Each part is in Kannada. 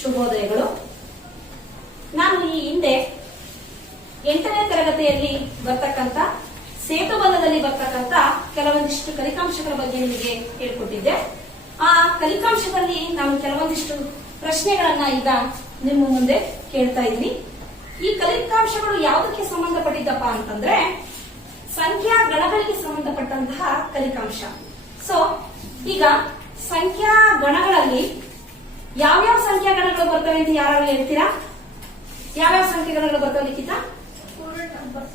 ಶುಭೋದಯಗಳು. ನಾನು ಈ ಹಿಂದೆ 8ನೇ ತರಗತಿಯಲ್ಲಿ ಬರ್ತಕ್ಕಂಥ ಸೇತುಬಂಧದಲ್ಲಿ ಬರ್ತಕ್ಕಂಥ ಕೆಲವೊಂದಿಷ್ಟು ಕಲಿಕಾಂಶಗಳ ಬಗ್ಗೆ ನಿಮಗೆ ಹೇಳ್ಕೊಟ್ಟಿದ್ದೆ. ಆ ಕಲಿಕಾಂಶದಲ್ಲಿ ನಾನು ಕೆಲವೊಂದಿಷ್ಟು ಪ್ರಶ್ನೆಗಳನ್ನ ಈಗ ನಿಮ್ಮ ಮುಂದೆ ಕೇಳ್ತಾ ಇದ್ದೀನಿ. ಈ ಕಲಿಕಾಂಶಗಳು ಯಾವುದಕ್ಕೆ ಸಂಬಂಧಪಟ್ಟಿದ್ದಪ್ಪ ಅಂತಂದ್ರೆ ಸಂಖ್ಯಾ ಗಣಗಳಿಗೆ ಸಂಬಂಧಪಟ್ಟಂತಹ ಕಲಿಕಾಂಶ. ಸೊ ಈಗ ಸಂಖ್ಯಾ ಗಣಗಳಲ್ಲಿ ಯಾವ್ಯಾವ ಸಂಖ್ಯಾ ಗಣಗಳು ಬರ್ತವೆ ಅಂತ ಯಾರು ಹೇಳ್ತೀರಾ? ಯಾವ್ಯಾವ ಸಂಖ್ಯಾ ಗಣಗಳು ಬರ್ತವೆ ಲಿಖಿತ?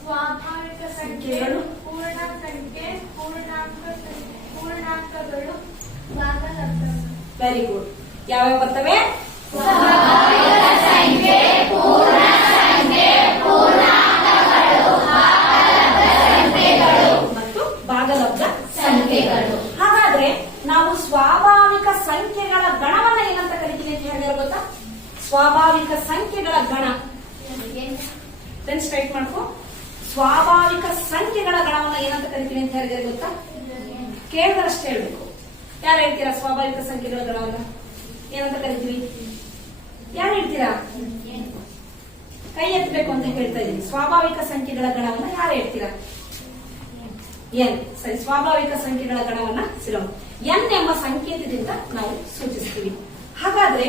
ಸ್ವಾಭಾವಿಕ ಸಂಖ್ಯೆಗಳು, ಪೂರ್ಣ ಸಂಖ್ಯೆ, ಪೂರ್ಣಾಂಕಗಳು, ಭಾಗಲಬ್ಧಗಳು. Very good. ಯಾವ್ಯಾವ ಬರ್ತವೆ? ಸ್ವಾಭಾವಿಕ ಸಂಖ್ಯೆ, ಪೂರ್ಣ ಸಂಖ್ಯೆ, ಪೂರ್ಣಾಂಕಗಳು, ಭಾಗಲಬ್ಧ ಸಂಖ್ಯೆಗಳು ಮತ್ತು ಭಾಗಲಬ್ಧ ಸಂಖ್ಯೆಗಳು. ಹಾಗಾದ್ರೆ ನಾವು ಸ್ವಾಭಾವಿಕ ಸಂಖ್ಯೆಗಳ ಗಣವನ್ನ ಏನಂತ ಕರಿತೀವಿ ಅಂತ ಹೇಳಿದ್ರೆ ಗೊತ್ತಾ? ಸ್ವಾಭಾವಿಕ ಸಂಖ್ಯೆಗಳ ಗಣ. ಸ್ಟ್ರೈಟ್ ಮಾಡ್ಕೊ. ಸ್ವಾಭಾವಿಕ ಸಂಖ್ಯೆಗಳ ಗಣವನ್ನ ಏನಂತ ಕರಿತೀವಿ ಅಂತ ಹೇಳಿದ್ರೆ ಗೊತ್ತಾ? ಕೇಳಿದರಷ್ಟೇ ಹೇಳ್ಬೇಕು. ಯಾರು ಹೇಳ್ತೀರಾ ಸ್ವಾಭಾವಿಕ ಸಂಖ್ಯೆಗಳ ಗಣವನ್ನ ಏನಂತ ಕರಿತೀವಿ? ಯಾರು ಹೇಳ್ತೀರಾ? ಕೈ ಎತ್ತಬೇಕು ಅಂತ ಹೇಳ್ತಾ ಇದೀನಿ. ಸ್ವಾಭಾವಿಕ ಸಂಖ್ಯೆಗಳ ಗಣವನ್ನ ಯಾರು ಹೇಳ್ತೀರಾ? ಎನ್. ಸರಿ, ಸ್ವಾಭಾವಿಕ ಸಂಖ್ಯೆಗಳ ಗಣವನ್ನ ಸಿರಂ ಎನ್ ಎಂಬ ಸಂಕೇತದಿಂದ ನಾವು ಸೂಚಿಸ್ತೀವಿ. ಹಾಗಾದ್ರೆ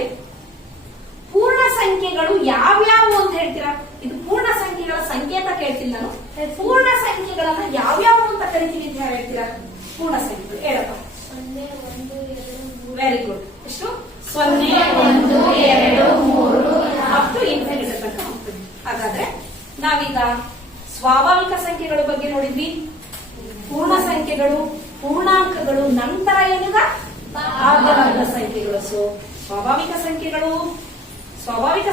ಪೂರ್ಣ ಸಂಖ್ಯೆಗಳು ಯಾವ್ಯಾವು ಅಂತ ಹೇಳ್ತೀರಾ? ಇದು ಪೂರ್ಣ ಸಂಖ್ಯೆಗಳ ಸಂಕೇತ ಕೇಳ್ತೀನಿ ನಾನು. ಪೂರ್ಣ ಸಂಖ್ಯೆಗಳನ್ನ ಯಾವ್ಯಾವು ಅಂತ ಕರಿತೀವಿ ಅಂತ ಯಾರು ಹೇಳ್ತೀರಾ? ಪೂರ್ಣ ಸಂಖ್ಯೆಗಳು ಹೇಳಪ್ಪ. 0, 1, 2, 3. Very good. ಎಷ್ಟು? 0, 1, 2, 3 ಅಪ್ ಟು ಇನ್ಫಿನಿಟಿ ತನಕ ಹೋಗ್ತದೆ. ಹಾಗಾದ್ರೆ ನಾವೀಗ ಸ್ವಾಭಾವಿಕ ಸಂಖ್ಯೆಗಳ ಬಗ್ಗೆ ನೋಡಿದ್ವಿ. ಪೂರ್ಣ ಸಂಖ್ಯೆಗಳು, ಪೂರ್ಣಾಂಕಗಳು, ನಂತರ ಏನಿಗ ಭಾಗಲಬ್ಧ ಸಂಖ್ಯೆಗಳು. ಸೊ ಸ್ವಾಭಾವಿಕ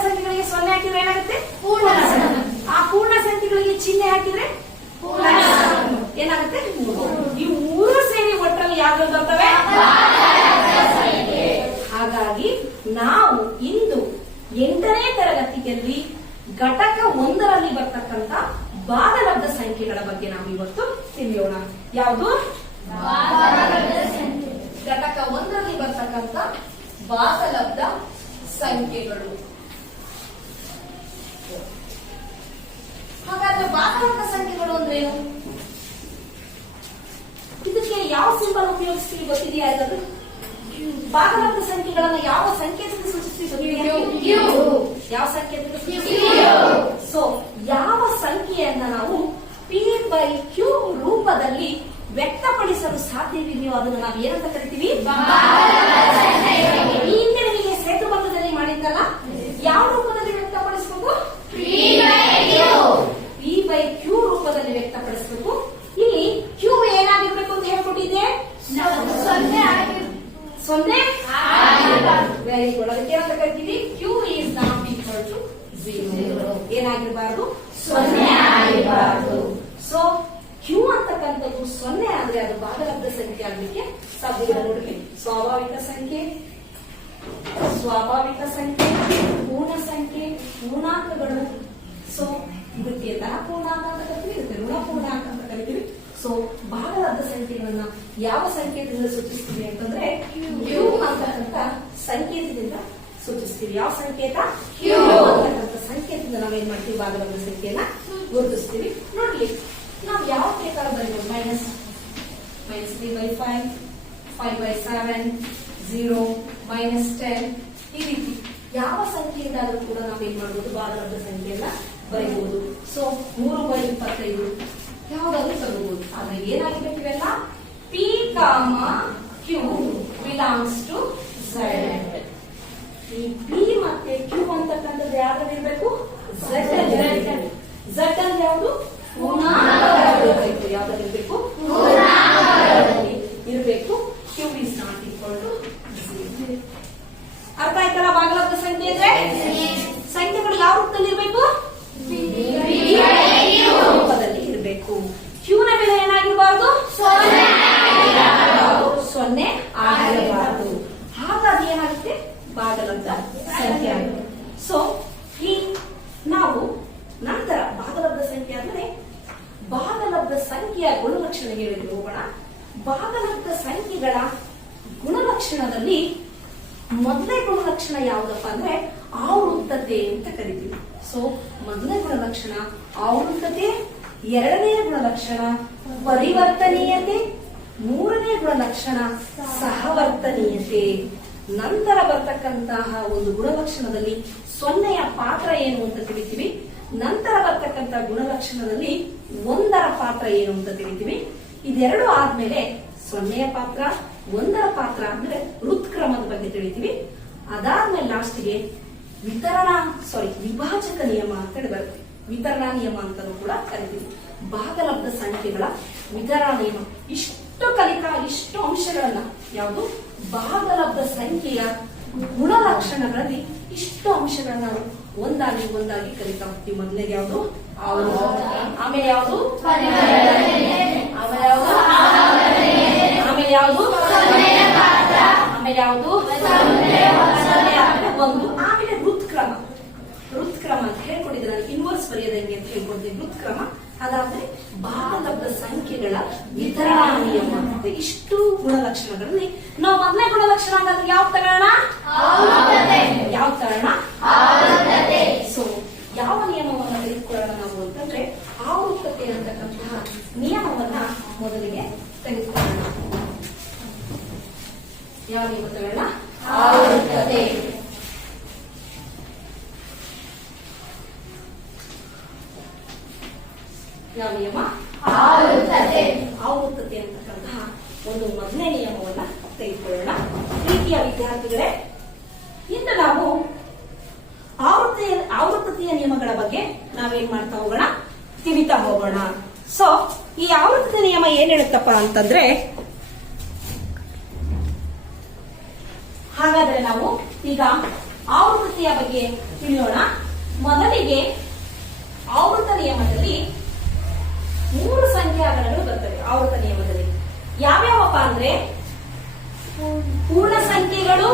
ಸಂಖ್ಯೆಗಳಿಗೆ 0 ಹಾಕಿದ್ರೆ ಏನಾಗುತ್ತೆ? ಪೂರ್ಣ ಸಂಖ್ಯೆ. ಆ ಪೂರ್ಣ ಸಂಖ್ಯೆಗಳಿಗೆ ಚಿಹ್ನೆ ಹಾಕಿದ್ರೆ ಏನಾಗುತ್ತೆ? ಈ ಮೂರು ಸೇರಿ ಒಟ್ಟಲ್ಲಿ ಯಾವ್ದು ಬರ್ತವೆ? ಹಾಗಾಗಿ ನಾವು ಇಂದು 8ನೇ ತರಗತಿಯಲ್ಲಿ ಘಟಕ 1ರಲ್ಲಿ ಬರ್ತಕ್ಕಂಥ ಭಾಗಲಬ್ಧ ಸಂಖ್ಯೆಗಳ ಬಗ್ಗೆ ನಾವು ಇವತ್ತು ತಿಳಿಯೋಣ. ಯಾವುದು? ಘಟಕ 1ರಲ್ಲಿ ಬರ್ತಕ್ಕಂಥ ಭಾಗಲಬ್ಧ ಸಂಖ್ಯೆಗಳು. ಹಾಗಾದ್ರೆ ಭಾಗಲಬ್ಧ ಸಂಖ್ಯೆಗಳು ಅಂದ್ರೇನು? ಇದಕ್ಕೆ ಯಾವ ಸಿಂಬಲ್ ಉಪಯೋಗಿಸ್ತೀವಿ ಗೊತ್ತಿದೆಯಾ? ಯಾರಿಗಾದ್ರೂ ಭಾಗಲಬ್ಧ ಸಂಖ್ಯೆಗಳನ್ನ ಯಾವ ಸಂಕೇತದಿಂದ ಸೂಚಿಸ್ತೀವಿ? ಯಾವ ಸಂಕೇತದಿಂದ? ಸೊ ಯಾವ ಸಂಖ್ಯೆಯನ್ನ ನಾವು P/Q ರೂಪದಲ್ಲಿ ವ್ಯಕ್ತಪಡಿಸಲು ಸಾಧ್ಯವಿದೆಯೋ ಅದನ್ನು ನಾವು ಏನಂತ ಕರಿತೀವಿ? ಈ ಹಿಂದೆ ನಿಮಗೆ ಸೇತುಬಂಧದಲ್ಲಿ ಮಾಡಿದ್ದಲ್ಲ, ಯಾವ ರೂಪದಲ್ಲಿ ವ್ಯಕ್ತಪಡಿಸಬೇಕು? P/Q ರೂಪದಲ್ಲಿ ವ್ಯಕ್ತಪಡಿಸಬೇಕು. ಇಲ್ಲಿ Q ಏನಾಗಿರ್ಬೇಕು ಅಂತ ಹೇಳ್ಕೊಟ್ಟಿದ್ದೆ? 0 ವೆರಿ ಗುಡ್. ಅದಕ್ಕೆ ಏನಂತ ಕರಿತೀವಿ? Q is not equal to 0. ಏನಾಗಿರಬಾರದು? 0 ಆಗಿರಬಾರದು. ಸೊ Q ಅಂತಕ್ಕಂಥದ್ದು 0 ಆದ್ರೆ ಅದು ಭಾಗಲಬ್ಧ ಸಂಖ್ಯೆ ಆಗ್ಲಿಕ್ಕೆ ಸಾಧ್ಯವಿಲ್ಲ. ನೋಡಿ, ಸ್ವಾಭಾವಿಕ ಸಂಖ್ಯೆ, ಪೂರ್ಣ ಸಂಖ್ಯೆ, ಪೂರ್ಣಾಂಕಗಳು. ಸೊ ಇದಕ್ಕೆ ಧನ ಪೂರ್ಣಾಂಕ ಅಂತ ಕರಿತೀವಿ, ಇದಕ್ಕೆ ಋಣ ಪೂರ್ಣಾಂಕ ಅಂತ ಕರಿತೀವಿ. ಸೊ ಭಾಗಲಬ್ಧ ಸಂಖ್ಯೆಗಳನ್ನ ಯಾವ ಸಂಕೇತದಿಂದ ಸೂಚಿಸ್ತೀವಿ ಅಂತಂದ್ರೆ Q ಅಂತಕ್ಕಂಥ ಸಂಕೇತದಿಂದ ಸೂಚಿಸ್ತೀವಿ. ಯಾವ ಸಂಕೇತ? Q ಅಂತಕ್ಕಂಥ ಸಂಕೇತದಿಂದ ನಾವೇನ್ ಮಾಡ್ತೀವಿ? ಭಾಗಲಬ್ಧ ಸಂಖ್ಯೆಯನ್ನ ಗುರುತಿಸ್ತೀವಿ. ನೋಡ್ಲಿ, ನಾವು ಯಾವ ಪ್ರಕಾರ ಬರೀಬಹುದು? -3/5, 5/7, 0, -10 ಈ ರೀತಿ ಯಾವ ಸಂಖ್ಯೆಯಿಂದಾದ್ರೂ ಕೂಡ ನಾವೇನ್ ಮಾಡಬಹುದು? ಭಾಗಲಬ್ಧ ಸಂಖ್ಯೆಯನ್ನ ಬರೀಬಹುದು. ಸೊ 3/25 ಯಾವುದಾದ್ರೂ ತಗೋಬಹುದು. ಆದ್ರೆ ಏನಾಗಿರ್ಬೇಕು ಇವೆಲ್ಲ? P, Q belongs to Z. ಈ P ಮತ್ತೆ Q ಅಂತಕ್ಕಂಥದ್ದು ಯಾವ್ದ್ರಲ್ಲಿ ಇರಬೇಕು? Z ಅಲ್ಲಿ ಯಾವುದು? ಪೂರ್ಣಾಂಕಗಳು. ಯಾವ್ದ್ರಲ್ಲಿ ಇರಬೇಕು? ಇರಬೇಕು. Q is not equal to 0. ಅರ್ಥ ಆಯ್ತಲ್ಲ? ಭಾಗಲಬ್ಧ ಸಂಖ್ಯೆ ಅಂದ್ರೆ ಸಂಖ್ಯೆಗಳು ಯಾವ ರೂಪದಲ್ಲಿ ಇರಬೇಕು? ರೂಪದಲ್ಲಿ ಇರಬೇಕು. Q ನ ಬೆಲೆ ಏನಾಗಿರಬಾರ್ದು? 0 ಆಗಿರಬಾರದು. ಹಾಗಾಗಿ ಏನಾಗುತ್ತೆ? ಭಾಗಲಬ್ಧ ಸಂಖ್ಯೆ ಆಗುತ್ತೆ. ಸೊ ಈ ನಾವು ನಂತರ ಭಾಗಲಬ್ಧ ಸಂಖ್ಯೆ ಆದ್ಮೇಲೆ ಭಾಗಲಬ್ಧ ಸಂಖ್ಯೆಯ ಗುಣಲಕ್ಷಣಗಳಿಗೆ ಹೋಗೋಣ. ಭಾಗಲಬ್ಧ ಸಂಖ್ಯೆಗಳ ಗುಣಲಕ್ಷಣದಲ್ಲಿ ಮೊದಲೇ ಗುಣಲಕ್ಷಣ ಗುಣಲಕ್ಷಣ ಯಾವುದಪ್ಪ ಅಂದ್ರೆ ಆವೃತ್ತತೆ ಅಂತ ಕರಿತೀವಿ. ಸೊ ಮೊದಲನೇ ಗುಣಲಕ್ಷಣ ಆವೃತ್ತತೆ, ಎರಡನೇ ಗುಣಲಕ್ಷಣ ಪರಿವರ್ತನೀಯತೆ, ಮೂರನೇ ಗುಣಲಕ್ಷಣ ಸಹವರ್ತನೀಯತೆ. ನಂತರ ಬರ್ತಕ್ಕಂತಹ ಒಂದು ಗುಣಲಕ್ಷಣದಲ್ಲಿ ಸೊನ್ನೆಯ ಪಾತ್ರ ಏನು ಅಂತ ತಿಳಿತೀವಿ. ನಂತರ ಬರ್ತಕ್ಕಂತಹ ಗುಣಲಕ್ಷಣದಲ್ಲಿ ಒಂದರ ಪಾತ್ರ ಏನು ಅಂತ ತಿಳಿತೀವಿ. ಇದೆರಡು ಆದ್ಮೇಲೆ ಸೊನ್ನೆಯ ಪಾತ್ರ, ಒಂದರ ಪಾತ್ರ ಅಂದ್ರೆ ಹೃತ್ಕ್ರಮದ ಬಗ್ಗೆ ತಿಳಿತೀವಿ. ಅದಾದ್ಮೇಲೆ ಲಾಸ್ಟ್ಗೆ ವಿಭಾಜಕ ನಿಯಮ ಅಂತ ಹೇಳಿ ಬರುತ್ತೆ. ವಿತರಣಾ ನಿಯಮ ಅಂತಾನೂ ಕೂಡ ಕರಿತೀವಿ. ಭಾಗಲಬ್ಧ ಸಂಖ್ಯೆಗಳ ವಿತರಣಾ ನಿಯಮ. ಇಷ್ಟು ಅಂಶಗಳನ್ನ ಯಾವುದು ಭಾಗಲಬ್ಧ ಸಂಖ್ಯೆಯ ಗುಣಲಕ್ಷಣಗಳಲ್ಲಿ ಇಷ್ಟು ಅಂಶಗಳನ್ನ ನಾವು ಒಂದಾಗಿ ಕಲಿತಾ ಹೋಗ್ತೀವಿ. ಮೊದಲಿಗೆ ಯಾವುದು ಆಮೇಲೆ ಯಾವುದು ಆಮೇಲೆ ಯಾವುದು ಒಂದು, ಆಮೇಲೆ ಹೃತ್ಕ್ರಮ ಅಂತ ಹೇಳ್ಕೊಟ್ಟಿದ್ರೆ ನಾನು ಇನ್ವರ್ಸ್ ಬರೆಯೋದಂಗೆ ಅಂತ ಹೇಳ್ಕೊಡ್ತೀನಿ. ಹೃತ್ಕ್ರಮ ಅದಾದ್ರೆ ಭಾಗಲಬ್ಧ ಸಂಖ್ಯೆಗಳ ವಿತರಣಾ ನಿಯಮ. ಇಷ್ಟು ಗುಣಲಕ್ಷಣಗಳಲ್ಲಿ ನಾವು ಮೊದಲನೇ ಗುಣಲಕ್ಷಣ ಅಂದ್ರೆ ಯಾವ ತಗೋಣ? ಸೊ ಯಾವ ನಿಯಮವನ್ನ ತೆಗೆದುಕೊಳ್ಳೋಣ ನಾವು ಅಂತಂದ್ರೆ ಆವೃತ್ತತೆ ಅಂತಕ್ಕಂತಹ ನಿಯಮವನ್ನ ಮೊದಲಿಗೆ ತೆಗೆದುಕೊಳ್ಳೋಣ. ಯಾವ ನಿಯಮ ತಗೋಣ? ಆವೃತ್ತತೆ. ಯಾವ ನಿಯಮ? ಆವೃತ್ತತೆ ಅಂತಕ್ಕಂತಹ ಒಂದು ಮೊದಲನೇ ನಿಯಮವನ್ನ ತೆಗೆದುಕೊಳ್ಳೋಣ. ಪ್ರೀತಿಯ ವಿದ್ಯಾರ್ಥಿಗಳೇ, ಇಂದು ನಾವು ಆವೃತ್ತತೆಯ ನಿಯಮಗಳ ಬಗ್ಗೆ ನಾವೇನ್ ಮಾಡ್ತಾ ಹೋಗೋಣ, ತಿಳಿತಾ ಹೋಗೋಣ. ಸೊ ಈ ಆವೃತ್ತತೆ ನಿಯಮ ಏನ್ ಹೇಳುತ್ತಪ್ಪ ಅಂತಂದ್ರೆ, ಹಾಗಾದ್ರೆ ನಾವು ಈಗ ಆವೃತ್ತತೆಯ ಬಗ್ಗೆ ತಿಳಿಯೋಣ. ಮೊದಲಿಗೆ ಆವೃತ್ತ ನಿಯಮದಲ್ಲಿ 3 ಸಂಖ್ಯಾಗಣಗಳು ಬರ್ತವೆ. ಆವೃತ್ತ ನಿಯಮದಲ್ಲಿ ಯಾವ್ಯಾವಪ್ಪ ಅಂದ್ರೆ ಪೂರ್ಣ ಸಂಖ್ಯೆಗಳು,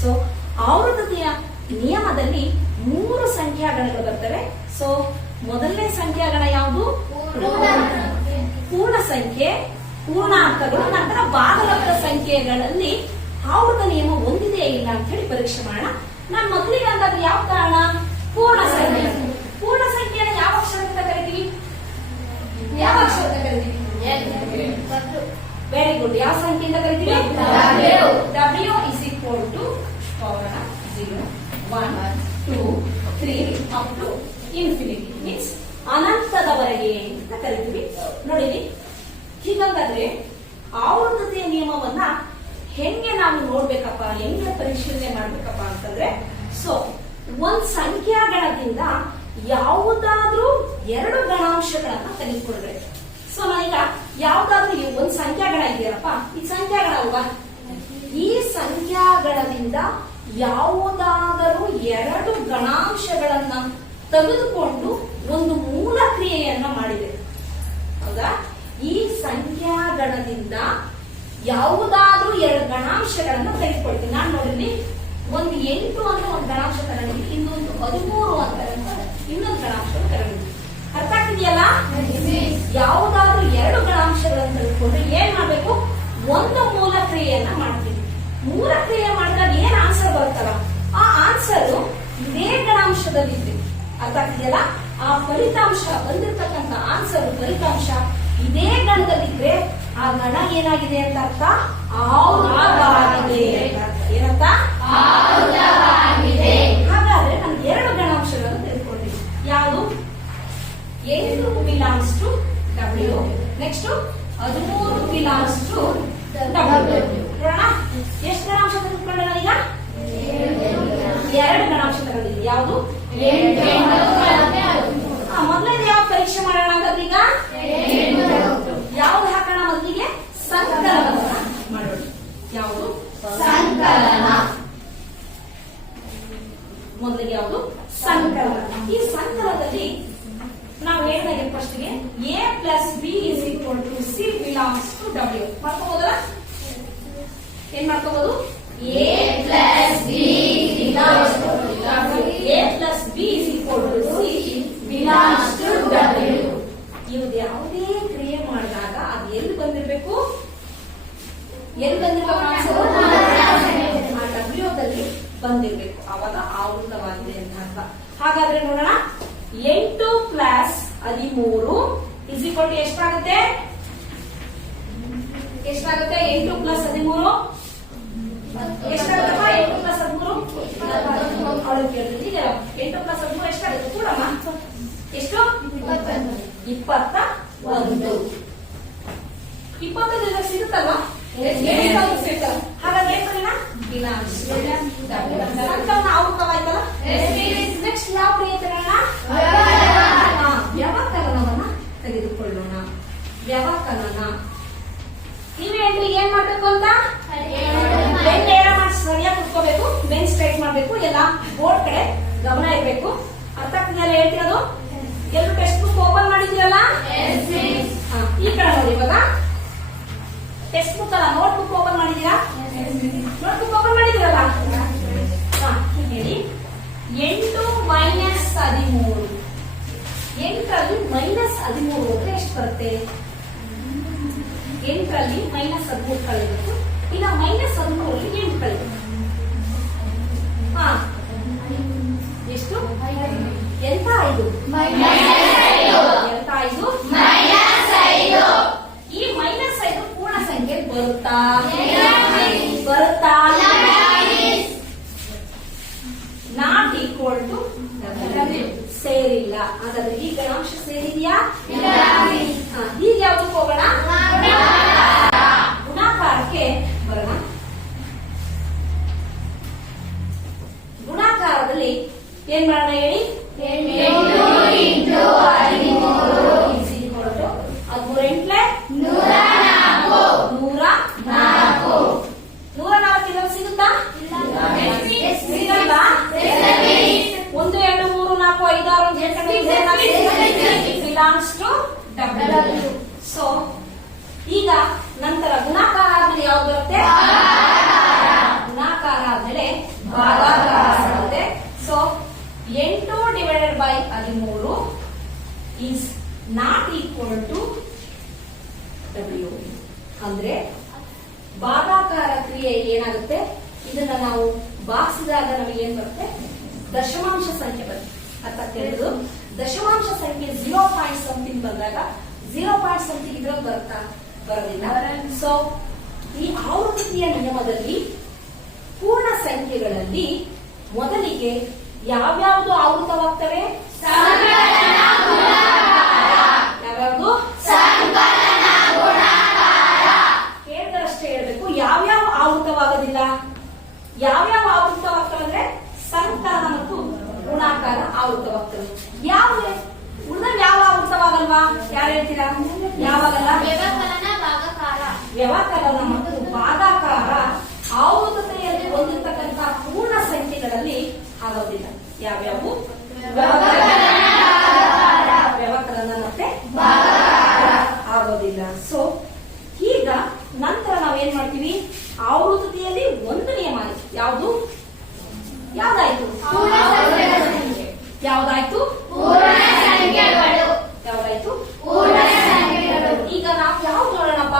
ಸೊ ಆವೃತ್ತತೆಯ ನಿಯಮದಲ್ಲಿ 3 ಸಂಖ್ಯಾಗಣಗಳು ಬರ್ತವೆ. ಸೊ ಮೊದಲನೇ ಸಂಖ್ಯಾಗಣ ಯಾವುದು? ಪೂರ್ಣ ಸಂಖ್ಯೆ, ಪೂರ್ಣಾಂಕಗಳು. ನಂತರ ಭಾಗಲಬ್ಧ ಸಂಖ್ಯೆಗಳಲ್ಲಿ ಆವೃತ್ತ ನಿಯಮ ಒಂದಿದೆ ಇಲ್ಲ ಅಂತ ಹೇಳಿ ಪರೀಕ್ಷೆ ಮಾಡೋಣ. ನಾನು ಮೊದಲಿಗೆ ಅಂದಾದ್ರೆ ಯಾವ ಕಾರಣ? ಪೂರ್ಣ ಸಂಖ್ಯೆ. ಪೂರ್ಣ ಸಂಖ್ಯೆಯನ್ನು ಯಾವ ಅಕ್ಷರದಿಂದ ಕರಿತೀವಿ? Very good. ಯಾವ ಸಂಖ್ಯೆಯಿಂದ ಕರಿತೀವಿ? W is equal to 0, 1, 2, 3 up to infinity means ಅನಂತದವರೆಗೆ ಅಂತ ಕರಿತೀವಿ. ನೋಡಿರಿ, ಹೀಗಾದ್ರೆ ಆವೃತ್ತತೆಯ ನಿಯಮವನ್ನ ಹೆಂಗೆ ನಾವು ನೋಡ್ಬೇಕಪ್ಪ, ಹೆಂಗೆ ಪರಿಶೀಲನೆ ಮಾಡ್ಬೇಕಪ್ಪ ಅಂತಂದ್ರೆ, ಸೊ ಒಂದ್ ಸಂಖ್ಯಾಗಣದಿಂದ ಯಾವುದಾದ್ರೂ 2 ಗಣಾಂಶಗಳನ್ನ ತೆಗೆದುಕೊಳ್ಬೇಕು. ಸೊ ನಾನೀಗ ಯಾವ್ದಾದ್ರೂ ಒಂದ್ ಸಂಖ್ಯಾಗಣ ಇದೆಯಲ್ಲಪ್ಪ, ಈ ಸಂಖ್ಯಾಗಣ ಅಲ್ವಾ, ಈ ಸಂಖ್ಯಾಗಣದಿಂದ ಯಾವುದಾದರೂ 2 ಗಣಾಂಶಗಳನ್ನ ತೆಗೆದುಕೊಂಡು ಒಂದು ಮೂಲ ಕ್ರಿಯೆಯನ್ನ ಮಾಡಿದೆ. ಹೌದಾ? ಈ ಸಂಖ್ಯಾಗಣದಿಂದ ಯಾವುದಾದ್ರೂ 2 ಗಣಾಂಶಗಳನ್ನ ತೆಗೆದುಕೊಳ್ತೀನಿ. ನಾನು ನೋಡಿಲ್ಲಿ ಒಂದು 8 ಅಂತ ಒಂದು ಗಣಾಂಶ ತಗೊಂಡಿದ್ದೀನಿ, ಇನ್ನೊಂದು 13 ಅಂತ ಇನ್ನೊಂದು ಗಣಾಂಶ ತಗೊಂಡಿದ್ದೀನಿ. ಅರ್ಥ ಆಗ್ತಿದೆಯಲ್ಲ? ಯಾವುದಾದ್ರೂ 2 ಗಣಾಂಶಗಳನ್ನು ತೆಗೆದುಕೊಂಡ್ರೆ ಏನ್ ಮಾಡ್ಬೇಕು? ಒಂದು ಮೂಲ ಕ್ರಿಯೆಯನ್ನ ಮಾಡ್ತೀವಿ. ಮೂಲ ಕ್ರಿಯೆ ಮಾಡಿದಾಗ ಏನ್ ಆನ್ಸರ್ ಬರುತ್ತಲ್ಲ, ಆ ಆನ್ಸರ್ ಇದೇ ಗಣಾಂಶದಲ್ಲಿದೆ. ಅರ್ಥ ಆಗ್ತಿದೆಯಲ್ಲ? ಆ ಫಲಿತಾಂಶ ಬಂದಿರತಕ್ಕಂತ ಆನ್ಸರ್ ಫಲಿತಾಂಶ ಇದೇ ಗಣದಲ್ಲಿದ್ರೆ ಆ ಗಣ ಏನಾಗಿದೆ ಅಂತ ಅರ್ಥ? ಆವೃತವಾಗಿದೆ. ಏನಂತ? ಆವೃತವಾಗಿದೆ. ಹಾಗಾದ್ರೆ ನಾನು 2 ಗಣಾಂಶಗಳನ್ನು ತೆಗೆದುಕೊಂಡಿದ್ದೀನಿ. ಯಾವುದು? 8 belongs to W, next 13 belongs to W. ನೋಡೋಣ ಎಷ್ಟು ಗಣಾಂಶ ತೆಗೆದುಕೊಂಡೆ ನಾನೀಗ? 2 ಗಣಾಂಶ ತಗೊಂಡಿದ್ದೀನಿ. ಯಾವುದು? 8. ಮೊದಲನೇ ಯಾವ ಪರೀಕ್ಷೆ ಮಾಡೋಣ ಅಂತಂದ್ರೆ ಈಗ ಯಾವ್ದು ಹಾಕೋಣ? ಮೊದಲಿಗೆ ಸಂಕಲನ ಮಾಡೋಣ. ಯಾವುದು? ಸಂಕಲನ. ಮೊದಲಿಗೆ ಯಾವುದು? ಸಂಕಲನ. ಈ ಸಂಕಲನದಲ್ಲಿ ನಾವು ಹೇಳಿದಾಗ ಫಸ್ಟ್ಗೆ A plus B is equal to C belongs to W ಮಾಡ್ಕೋಬಹುದಲ್ಲ? ಏನ್ ಮಾಡ್ಕೋಬಹುದು? A plus B belongs to W. A plus B is equal to C belongs to W. ಇವ್ದು ಯಾವುದೇ ಕ್ರಿಯೆ ಮಾಡಿದಾಗ ಅದು ಎಲ್ಲಿ ಬಂದಿರಬೇಕು? ಎಲ್ಲಿ ಬಂದಿರಬೇಕು? ಬಂದಿರ್ಬೇಕು, ಅವಾಗ ಆವೃತವಾಗಿದೆ ಅಂತ ಅರ್ಥ. ಹಾಗಾದ್ರೆ ನೋಡೋಣ, 8 ಪ್ಲಸ್ 13 ಇಸ್ ಈಕ್ವಲ್ ಟು ಎಷ್ಟಾಗುತ್ತೆ? 8 ಪ್ಲಸ್ 13 ಎಷ್ಟಾಗುತ್ತಪ್ಪ? 8 ಪ್ಲಸ್ 13 ಅವಳು ಕೇಳಿದ್ರಿ 8 ಪ್ಲಸ್ 13 ಎಷ್ಟಾಗುತ್ತೆ ಕೂಡಮ್ಮ? ಎಷ್ಟು? 21. 21 ಸಿಗುತ್ತಲ್ವಾ? ಹಾಗಾದ್ರೆ ಏನ್ ಮಾಡೋಣ? ಸಂಕಲನ ಆವೃತವಾಯ್ತಲ್ಲ. ನೆಕ್ಸ್ಟ್ ಯಾವ ಕ್ರಿಯೆ ತಗೊಳ್ಳೋಣ? ವ್ಯವಕಲನವನ್ನ ತೆಗೆದುಕೊಳ್ಳೋಣ. ವ್ಯವಕಲನ ನೀವೇ ಹೇಳ್ರಿ ಏನ್ ಮಾಡ್ಬೇಕು ಅಂತ? ಬೆನ್ ನೇರ ಮಾಡಿ ಸರಿಯಾಗಿ ಕುತ್ಕೋಬೇಕು, ಬೆನ್ ಸ್ಟ್ರೈಟ್ ಮಾಡ್ಬೇಕು, ಎಲ್ಲ ಬೋರ್ಡ್ ಕಡೆ ಗಮನ ಇರಬೇಕು. ಅರ್ಥ ಆಗ್ತಿದೆಯಲ್ಲ ಹೇಳ್ತಿರೋದು? ಎಲ್ಲರೂ ಟೆಕ್ಸ್ಟ್ ಬುಕ್ ಓಪನ್ ಮಾಡಿದ್ರಲ್ಲ? ಈ ಕಡೆ ನೋಡಿ, ಇವಾಗ ಟೆಕ್ಸ್ಟ್ ಬುಕ್ ಅಲ್ಲ ನೋಟ್ ಬುಕ್ ಓಪನ್ ಮಾಡಿದೀರಾ? ನೋಟ್ ಬುಕ್ ಓಪನ್ ಮಾಡಿದಿರಲ್ಲ? ಹೇಳಿ 8 ಮೈನಸ್ 13. 8ರಲ್ಲಿ ಮೈನಸ್ 13 ಹೋದ್ರೆ ಎಷ್ಟು ಬರುತ್ತೆ? 8ರಲ್ಲಿ ಮೈನಸ್ 13 ಕಳೆಯಬೇಕು. ಈಗ ಮೈನಸ್ 13ರಲ್ಲಿ 8 ಕಳೆಯಬೇಕು. ಎಷ್ಟು? ಎಂತ 5? ಎಂತ 5? ಈ ಮೈನಸ್ 5 ಪೂರ್ಣ ಸಂಖ್ಯೆ ಬರುತ್ತಾ? ನಾಟ್ ಈಕ್ವಲ್ ಟು ಸೇರಿಲ್ಲ. ಹಾಗಾದ್ರೆ ಈ ಗಣಾಂಶ ಸೇರಿದೆಯಾ? ಈಗ ಯಾವ್ದಕ್ಕೆ ಹೋಗೋಣ? ಗುಣಾಕಾರಕ್ಕೆ ಬರೋಣ. ಗುಣಾಕಾರದಲ್ಲಿ ಏನ್ ಮಾಡೋಣ ಹೇಳಿ? 13 104 ಸಿಗುತ್ತಾ? ಸಿಗಲ್ಲ. 1 2 3 4 5 6 ಬಿಲಾಂಗ್ಸ್ ಟು W. ಸೊ ಈಗ ನಂತರ ಗುಣಾಕಾರ ಆದ್ಮೇಲೆ ಯಾವ್ದು ಬರುತ್ತೆ? ಗುಣಾಕಾರ ಆದ್ಮೇಲೆ ಭಾಗಾಕಾರ ಬರುತ್ತೆ. So 8 divided by 13 is not equal to W. ಅಂದ್ರೆ ಭಾಗಾಕಾರ ಕ್ರಿಯೆ ಏನಾಗುತ್ತೆ? ಇದನ್ನ ನಾವು ಭಾಗಿಸಿದಾಗ ನಮಗೆ ಏನ್ ಬರುತ್ತೆ? ದಶಮಾಂಶ ಸಂಖ್ಯೆ ಬರುತ್ತೆ. ಅರ್ಥ ತಿಳಿದು ದಶಮಾಂಶ ಸಂಖ್ಯೆ 0 ಪಾಯಿಂಟ್ ಸಮಥಿಂಗ್ ಬಂದಾಗ 0 ಪಾಯಿಂಟ್ ಸಮಥಿಂಗ್ ಇದ್ರಲ್ಲಿ ಬರೋದಿಲ್ಲ. ಸೊ ಈ ಆವೃತ್ತಿಯ ನಿಯಮದಲ್ಲಿ ಪೂರ್ಣ ಸಂಖ್ಯೆಗಳಲ್ಲಿ ಮೊದಲಿಗೆ ಯಾವ್ಯಾವುದು ಆವೃತವಾಗ್ತವೆ? ಯಾವ್ಯಾವುದು? ಕೇಳಿದರಷ್ಟೇ ಹೇಳ್ಬೇಕು. ಯಾವ್ಯಾವ ಆವೃತವಾಗೋದಿಲ್ಲ? ಯಾವ್ಯಾವ ಆವೃತವಾಗ್ತವೆ ಅಂದ್ರೆ ಸಂಕಲನ ಮತ್ತು ಗುಣಾಕಾರ ಆವೃತವಾಗ್ತವೆ. ಯಾವ ಉಳಿದ ಯಾವ ಆವೃತವಾಗಲ್ವಾ? ಯಾರು ಹೇಳ್ತೀರಾ? ಯಾವಾಗಲ್ಲ? ವ್ಯವಕಲನ ಮತ್ತು ಭಾಗಾಕಾರ ಆವೃತತೆಯಲ್ಲಿ ಹೊಂದಿರತಕ್ಕಂತಹ ಪೂರ್ಣ ಸಂಖ್ಯೆಗಳಲ್ಲಿ ಆಗೋದಿಲ್ಲ. ಯಾವ್ಯಾವು? ವ್ಯವಕಲನ ಮತ್ತೆ ಆಗೋದಿಲ್ಲ. ಸೊ ಈಗ ನಂತರ ನಾವೇನ್ ಮಾಡ್ತೀವಿ? ಆವೃತತೆಯಲ್ಲಿ ಒಂದು ನಿಯಮ ಆಯ್ತು. ಯಾವುದು? ಯಾವ್ದಾಯ್ತು? ಯಾವ್ದಾಯ್ತು? ಯಾವ್ದಾಯ್ತು? ಈಗ ನಾವು ಯಾವ್ದು ನೋಡೋಣಪ್ಪ?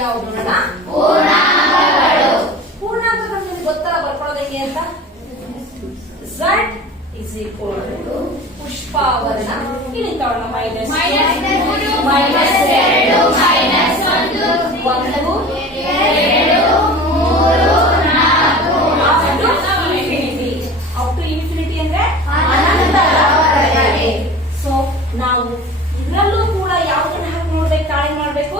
ಯಾವ್ದು ನೋಡೋಣ? ಪೂರ್ಣಾಂಕಗಳು ಗೊತ್ತಲ್ಲ ಬರ್ಕೊಳ್ಳೋದು ಹೆಂಗೆ ಅಂತ? Z is equal to ಪುಷ್ಪಾವರ್ಣ ಇಲ್ಲಿ ತಗೊಳ್ಳೋಣ. Minus 2 minus 1 2 up to infinity ಅಂದ್ರೆ ಅನಂತರವರೆಗೆ. ಸೊ ನಾವು ಇದರಲ್ಲೂ ಕೂಡ ಯಾವ್ದನ್ನ ಹಾಕಿ ನೋಡ್ಬೇಕು? ತಾಳೆ ಮಾಡ್ಬೇಕು.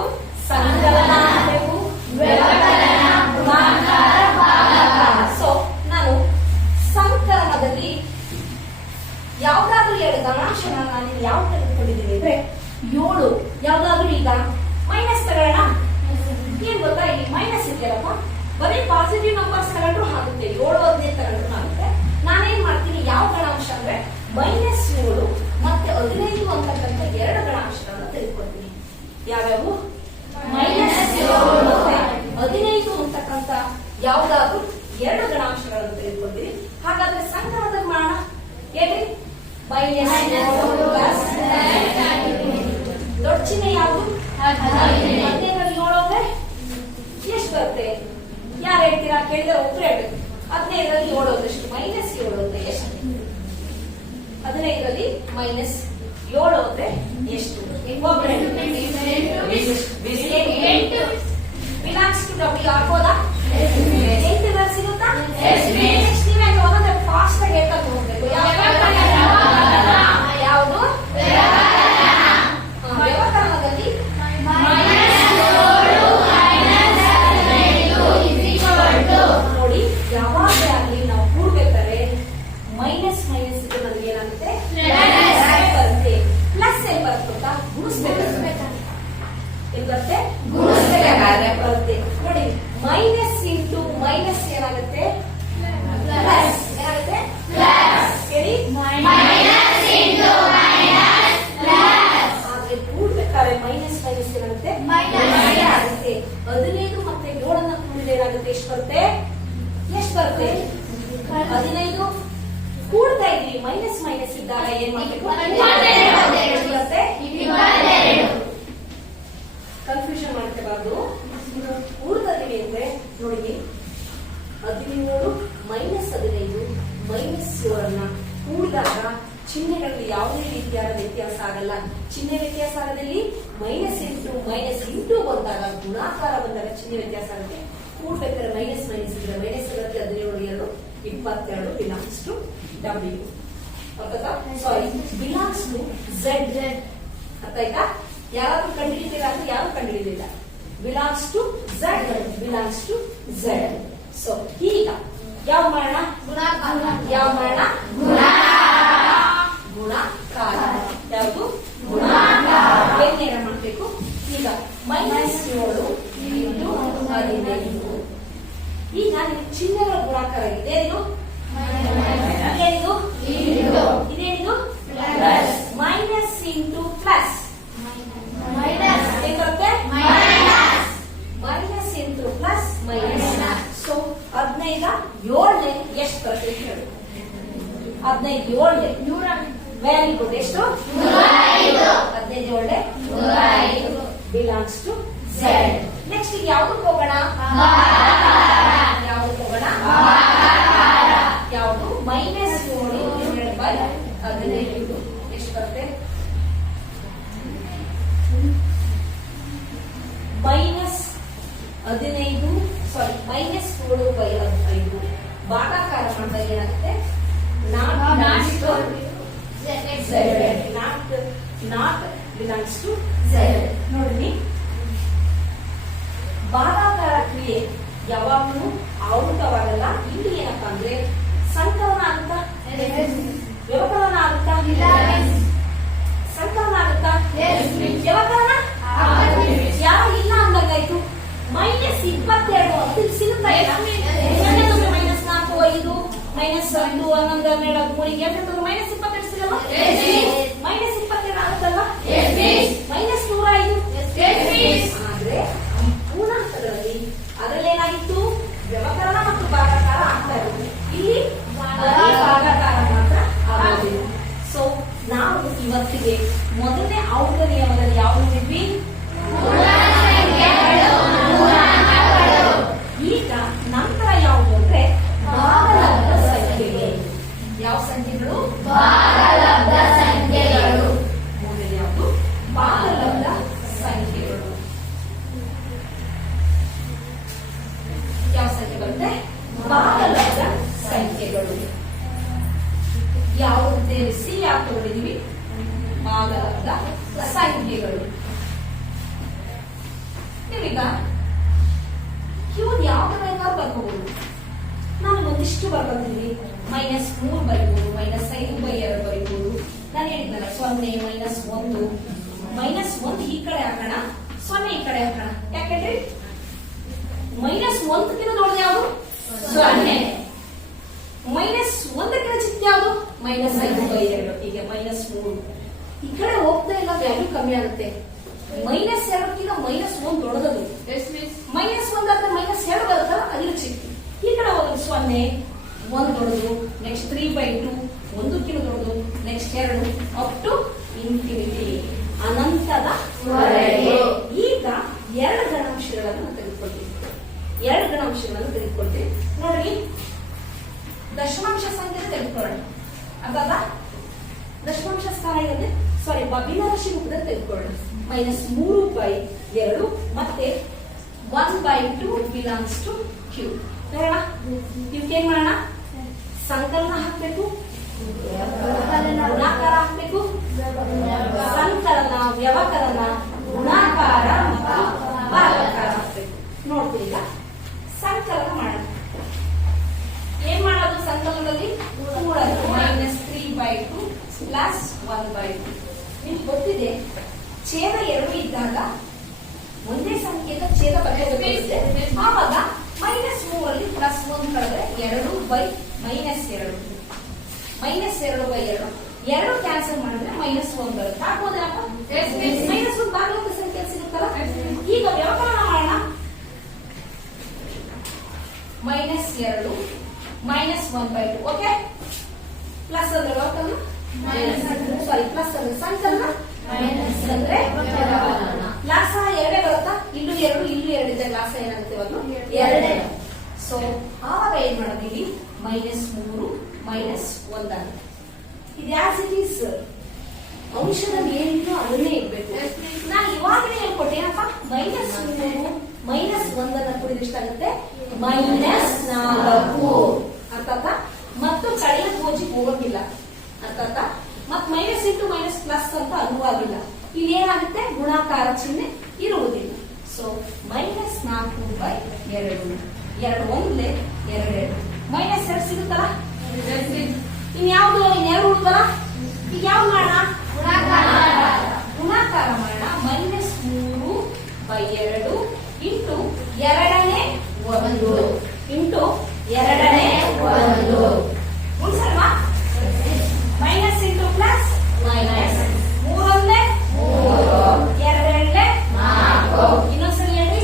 ಸಂಕಲನ ಮಾಡಬೇಕು, ವ್ಯವಕಲನ, ಗುಣಾಕಾರ, ಭಾಗಾಕಾರ. ಸೊ ನಾನು ಸಂಕಲನದಲ್ಲಿ ಯಾವ್ದಾದ್ರು 2 ಗಣಾಂಶನ ನಾನು ಯಾವ ತೆಗೆದುಕೊಂಡಿದ್ದೀನಿ ಅಂದ್ರೆ 7. ಯಾವ್ದಾದ್ರು ಈಗ ಮೈನಸ್ ತಗೊಳ್ಳೋಣ. ಏನ್ ಗೊತ್ತಾ? ಇಲ್ಲಿ ಮೈನಸ್ ಇದೆಯಲ್ಲಪ್ಪ, ಬರೀ ಪಾಸಿಟಿವ್ ನಂಬರ್ಸ್ ತಗೊಂಡ್ರು ಆಗುತ್ತೆ. 7 15 ತಗೊಂಡ್ರು ಆಗುತ್ತೆ. ನಾನೇನ್ ಮಾಡ್ತೀನಿ? ಯಾವ ಗಣಾಂಶ ಅಂದ್ರೆ -7 ಮತ್ತೆ 15 ಅಂತಕ್ಕಂಥ 2 ಗಣಾಂಶಗಳನ್ನ ತೆಗೆದುಕೊಳ್ತೀನಿ. ಯಾವ್ಯಾವು? -7 ಮತ್ತೆ 15 ಅಂತಕ್ಕಂಥ ಯಾವ್ದಾದ್ರು 2 ಗಣಾಂಶಗಳನ್ನು ತೆಗೆದುಕೊಳ್ತೀನಿ. ಹಾಗಾದ್ರೆ ಸಂಕಲನದಲ್ಲಿ ಮಾಡೋಣ. ಹೇಳಿ? ದೊಡ್ಡ ಚಿಹ್ನೆ ಯಾವುದು? 15ರಲ್ಲಿ ನೋಡೋದ್ರೆ ಎಷ್ಟು ಬರುತ್ತೆ? ಯಾರು ಹೇಳ್ತೀರಾ? ಕೇಳಿದ್ರೆ ಒಬ್ರು ಹೇಳ್ಬೇಕು. 15ರಲ್ಲಿ 7 ಹೋದ್ರೆ ಎಷ್ಟು? -7 ಹೋದ್ರೆ ಎಷ್ಟು? 15ರಲ್ಲಿ -7 ಹೋದ್ರೆ ಎಷ್ಟು? ಒಬ್ರು ಬಿಲಾಂಗ್ಸ್ ಟು ಡಬ್ಲ್ಯೂ ಆಗ್ಬೋದಾ? 8 ಸಿಗುತ್ತಾ? ನೆಕ್ಸ್ಟ್ ನೀವೇ ಒಂದೊಂದು ಫಾಸ್ಟ್ ಆಗಿ ಹೇಳ್ಕೊಂಡು ಹೋಗ್ಬೇಕು. ಯಾವುದು? ವ್ಯವಕರಣದಲ್ಲಿ ನೋಡಿ, ಯಾವಾಗಲೇ ಆಗಲಿ ನಾವು ಕೂಡ್ಬೇಕಾದ್ರೆ ಮೈನಸ್ ಇದ್ರೆ ನಮ್ಗೆ ಏನಾಗುತ್ತೆ? ಬರುತ್ತೆ. ಪ್ಲಸ್ ಏನ್ ಬರುತ್ತೆ? ಗುಣಿಸ್ಬೇಕಾಗುತ್ತೆ. ಏನ್ ಬರುತ್ತೆ? ಬರುತ್ತೆ. ನೋಡಿ, ಮೈನಸ್ ಇಂಟು ಮೈನಸ್ ಏನಾಗುತ್ತೆ? ಪ್ಲಸ್ ಏನಾಗುತ್ತೆ? ಹೇಳಿ. ಆದ್ರೆ ಕೂಡ್ಬೇಕಾದ್ರೆ ಮೈನಸ್ ಏನಾಗುತ್ತೆ? ಆಗುತ್ತೆ. 15 ಮತ್ತೆ 7 ಕೂಡಿದ್ರೆ ಏನಾಗುತ್ತೆ? ಎಷ್ಟು ಬರುತ್ತೆ? 15 ಕೂಡ್ತಾ ಇದ್ವಿ, ಮೈನಸ್ ಇದ್ದಾಗ ಏನ್ ಮಾಡ್ಬೇಕು? ಕನ್ಫ್ಯೂಷನ್ ಮಾಡ್ಕೋಬಾರ್ದು. ಕೂಡ್ತಿದೀವಿ ಅಂದ್ರೆ ನೋಡಿ, 17 -15 -7 ಕೂಡಿದಾಗ ಚಿಹ್ನೆಗಳಲ್ಲಿ ಯಾವುದೇ ರೀತಿಯಾದ ವ್ಯತ್ಯಾಸ ಆಗಲ್ಲ. ಚಿಹ್ನೆ ವ್ಯತ್ಯಾಸ ಆಗದಲ್ಲಿ ಮೈನಸ್ ಇಂಟು ಬಂದಾಗ, ಗುಣಾಕಾರ ಬಂದಾಗ ಚಿಹ್ನೆ ವ್ಯತ್ಯಾಸ ಆಗುತ್ತೆ. ಕೂಡ್ಬೇಕಾದ್ರೆ ಮೈನಸ್ ಇದ್ರೆ ಮೈನಸ್ ಇರುತ್ತೆ. 17 22 belongs to W. Sorry, belongs to Z. ಅರ್ಥ ಆಯ್ತಾ? ಯಾರಾದ್ರೂ ಕಂಡುಹಿಡಿತೀರಾ ಅಂದ್ರೆ ಯಾರು ಕಂಡುಹಿಡಿದಿಲ್ಲ. Belongs to Z. ಸೊ ಈಗ ಯಾವ ಮಾಡೋಣ? ಯಾವ ಮಾಡೋಣ? ಗುಣಾಕಾರ. ಯಾವುದು? ಏನೇನ ಮಾಡ್ಬೇಕು? ಈಗ -7 ಇಂಟು 15. ಈಗ ಚಿಹ್ನೆಗಳ ಗುಣಾಕಾರ ಇದೇನು? ಇದೇನಿದು? ಇದೇನಿದು? Minus into plus. ಏನಾಗುತ್ತೆ? Minus into plus minus. So 15 7 ಎಷ್ಟು ಬರುತ್ತೆ ಹೇಳಿ? 15 7 ವೆರಿ ಗುಡ್. ಎಷ್ಟು? 15 7 ಬಿಲಾಂಗ್ಸ್ ಟು ಝೆಡ್. ನೆಕ್ಸ್ಟ್ ಈಗ ಯಾವ್ದಕ್ಕೆ ಹೋಗೋಣ? ಯಾವ್ದಕ್ಕೆ ಹೋಗೋಣ? ಯಾವುದು? -7 15 ಎಷ್ಟು ಬರುತ್ತೆ? -7/15 ಭಾಗಾಕಾರ ಮಾಡಿದಾಗ ಏನಾಗುತ್ತೆ? Not belongs to Z. ನೋಡಿ, ಭಾಗಾಕಾರ ಕ್ರಿಯೆ ಯಾವಾಗಲೂ ಆವೃತವಾಗಲ್ಲ. ಇಲ್ಲಿ ಏನಪ್ಪಾ ಅಂದ್ರೆ ಸಂಕಲನ ಆಗುತ್ತಾ? ವ್ಯವಕಲನ ಆಗುತ್ತಾ? ಸಂಕಲನ ಆಗುತ್ತಾ? ವ್ಯವಕಲನ ಯಾವ ಇಲ್ಲ ಅಂದಾಗಾಯ್ತು. -22 ಅದು ಸಿಗುತ್ತಾ ಇಲ್ಲ? -4 5 -1 11 12 3 -22 ಸಿಗಲ್ಲ? -22 ಆಗುತ್ತಲ್ಲ? -105 ಆದ್ರೆ ಈ ಪೂರ್ಣಾಂಕಗಳಲ್ಲಿ ಅದರಲ್ಲಿ ಏನಾಗಿತ್ತು? ವ್ಯವಕಲನ ಮತ್ತು ಭಾಗಾಕಾರ ಆಗ್ತಾ ಇರುತ್ತೆ. ಇಲ್ಲಿ ಭಾಗಾಕಾರ ಮಾತ್ರ ಆಗೋದಿಲ್ಲ. ಸೊ ನಾವು ಇವತ್ತಿಗೆ ಮೊದಲನೇ ಆವೃತ ನಿಯಮದಲ್ಲಿ ಯಾವ ನೋಡಿದ್ವಿ? ಈಗ ನಂತರ ಯಾವುದು ಅಂದ್ರೆ ಭಾಗಲಬ್ಧ ಸಂಖ್ಯೆಗಳು. ಯಾವ ಸಂಖ್ಯೆಗಳು? ಭಾಗಲಬ್ಧ ಸಂಖ್ಯೆಗಳು. ಮೊದಲು ಯಾವುದು? ಭಾಗಲಬ್ಧ ಸಂಖ್ಯೆಗಳು. ಯಾವ ಸಂಖ್ಯೆ ಬರುತ್ತೆ? ಭಾಗಲಬ್ಧ ಸಂಖ್ಯೆಗಳು. ಯಾವುದು ಸೇರಿಸಿ ಯಾವ ತಗೊಂಡಿದೀವಿ? ಭಾಗಲಬ್ಧ ಸಂಖ್ಯೆಗಳು. ನೀವೀಗ ಯಾವ್ದು ಬೇಕಾದ್ರೂ ಬರ್ಕೋಬಹುದು. ನಾನು ಒಂದಿಷ್ಟು ಬರ್ಕೊತೀನಿ. -3 ಬರೀಬಹುದು, -5/2 ಬರೀಬಹುದು. ನಾನು ಹೇಳಿದ್ನಲ್ಲ 0 -1 ಈ ಕಡೆ ಹಾಕೋಣ, 0 ಈ ಕಡೆ ಹಾಕೋಣ. ಯಾಕೆಂದ್ರೆ -1 ದೊಡ್ಡದು ಯಾವುದು? 0. -1 ಚಿಕ್ಕ ಯಾವುದು? -5/2. ಹೀಗೆ -3 ಈ ಕಡೆ ಹೋಗ್ತಾ ಇಲ್ಲ, ವ್ಯಾಲ್ಯೂ ಕಮ್ಮಿ ಆಗುತ್ತೆ. -2 -1 ದೊಡ್ಡದು. -1 ಆದ್ರೆ -2 ಬರುತ್ತಲ್ಲ, ಅದು ಚಿಕ್ಕ. ಈ ಕಡೆ ಹೋದ್ರೆ 0 1 ದೊಡ್ಡದು, ನೆಕ್ಸ್ಟ್ 3/2 1 ದೊಡ್ಡದು, ನೆಕ್ಸ್ಟ್ 2 ಅಪ್ ಟು ಇನ್ಫಿನಿಟಿ ಅನಂತದ ವರೆಗೆ. ಈಗ 2 ಗಣಾಂಶಗಳನ್ನು ತೆಗೆದುಕೊಳ್ತೀವಿ. 2 ಗಣಾಂಶ ಅಂಶಗಳನ್ನು ತೆಗೆದುಕೊಳ್ತೀವಿ. ನೋಡ್ರಿ, ದಶಮಾಂಶ ಸಂಖ್ಯೆ ತೆಗೆದುಕೊಳ್ಳೋಣ. ಅರ್ಥ? ದಶಮಾಂಶ ಸ್ಥಾನ ಇದೆ, ಸಾರಿ ಭಿನ್ನರಾಶಿ ರೂಪದಲ್ಲಿ ತೆಗೆದುಕೊಳ್ಳೋಣ. -3/2 ಮತ್ತೆ 1/2 ಬಿಲಾಂಗ್ಸ್ ಟು ಕ್ಯೂ. ಹೇಳೋಣ, ಇವಕ್ಕೆ ಏನ್ ಮಾಡೋಣ? ಸಂಕಲನ ಹಾಕ್ಬೇಕು, ಗುಣಾಕಾರ ಹಾಕ್ಬೇಕು, ಸಂಕಲನ, ವ್ಯವಕಲನ, ಗುಣಾಕಾರ ಮತ್ತು ಭಾಗಾಕಾರ ಹಾಕ್ಬೇಕು. ನೋಡ್ತೀವಿ ಈಗ ಸಂಕಲನ ಮಾಡೋಣ. ಏನ್ ಮಾಡೋದು ಸಂಕಲನದಲ್ಲಿ? ಕೂಡೋದು. -3/2 ಪ್ಲಸ್ 1/2. ನಿಮ್ಗೆ ಗೊತ್ತಿದೆ, ಛೇದ 2 ಇದ್ದಾಗ ಒಂದೇ ಸಂಖ್ಯೆಯಿಂದ ಛೇದ ಬರುತ್ತೆ. ಆವಾಗ -3 ಅಲ್ಲಿ +1 ಕಳೆದ್ರೆ 2/-2. -2/2 2 ಕ್ಯಾನ್ಸಲ್ ಮಾಡಿದ್ರೆ -1 ಬರುತ್ತೆ. ಹಾಕೋದಪ್ಪ -1 ಭಾಗಲಬ್ಧ ಸಂಖ್ಯೆ ಸಿಗುತ್ತಲ್ಲ. ಈಗ ವ್ಯವಕಲನ ಮಾಡೋಣ. -2 -1/2. ಓಕೆ, ಪ್ಲಸ್ ಅಂದ್ರೆ ವ್ಯವಕಲನ, ಸಾರಿ ಪ್ಲಸ್ ಅಂದ್ರೆ ಸಂಕಲನ, ಅಂದ್ರೆ ಲಾಸ 2 ಬರುತ್ತಾ? ಇಲ್ಲೂ 2 ಇಲ್ಲೂ 2 ಇದೆ. ಲಾಸ ಏನಾಗುತ್ತೆ? 2. ಸೊ ಆವಾಗ ಏನ್ ಮಾಡೋದು? ಇಲ್ಲಿ -3 -1 ಆಗುತ್ತೆ. ಇದು ಆಸ್ ಇಟ್ ಈಸ್ ಅಂಶದಲ್ಲಿ ಏನಿದೆಯೋ ಅದನ್ನೇ ಇರ್ಬೇಕು. ನಾನು ಇವಾಗಲೇ ಹೇಳ್ಕೊಟ್ಟೆ ಏನಪ್ಪ? -3 -1 ಕೂಡಿದ್ರೆ ಎಷ್ಟಾಗುತ್ತೆ? -4. ಅರ್ಥ? ಮತ್ತು ಕಳೆಯ ಪೂಜೆ ಹೋಗೋದಿಲ್ಲ. ಅರ್ಥ? ಮತ್ ಮೈನಸ್ ಇಂಟು ಮೈನಸ್ ಪ್ಲಸ್ ಅಂತ ಅನುವಾಗಿಲ್ಲ. ಇಲ್ಲಿ ಏನಾಗುತ್ತೆ? ಗುಣಾಕಾರ ಚಿಹ್ನೆ ಇರುವುದಿಲ್ಲ. ಸೊ -4/2. 2 ಒಂದ್ಲೆ 2 -2 ಸಿಗುತ್ತಲ್ಲ. ಇನ್ಯಾವ್ದು? 2 ಉಳಿದಲ್ಲ. ಈಗ ಯಾವ್ದು ಮಾಡೋಣ? ಗುಣಾಕಾರ ಮಾಡೋಣ. -3/2 ಇಂಟು 2ನೇ 1 ಇಂಟು 2ನೇ 1 ಉಳಿಸಲ್ವಾ? Minus into plus minus. 3 ಒಂದ್ಲೆ 3, 2 ಎರಡ್ಲೆ 4. ಇನ್ನೊಂದ್ಸಲ ಹೇಳಿ.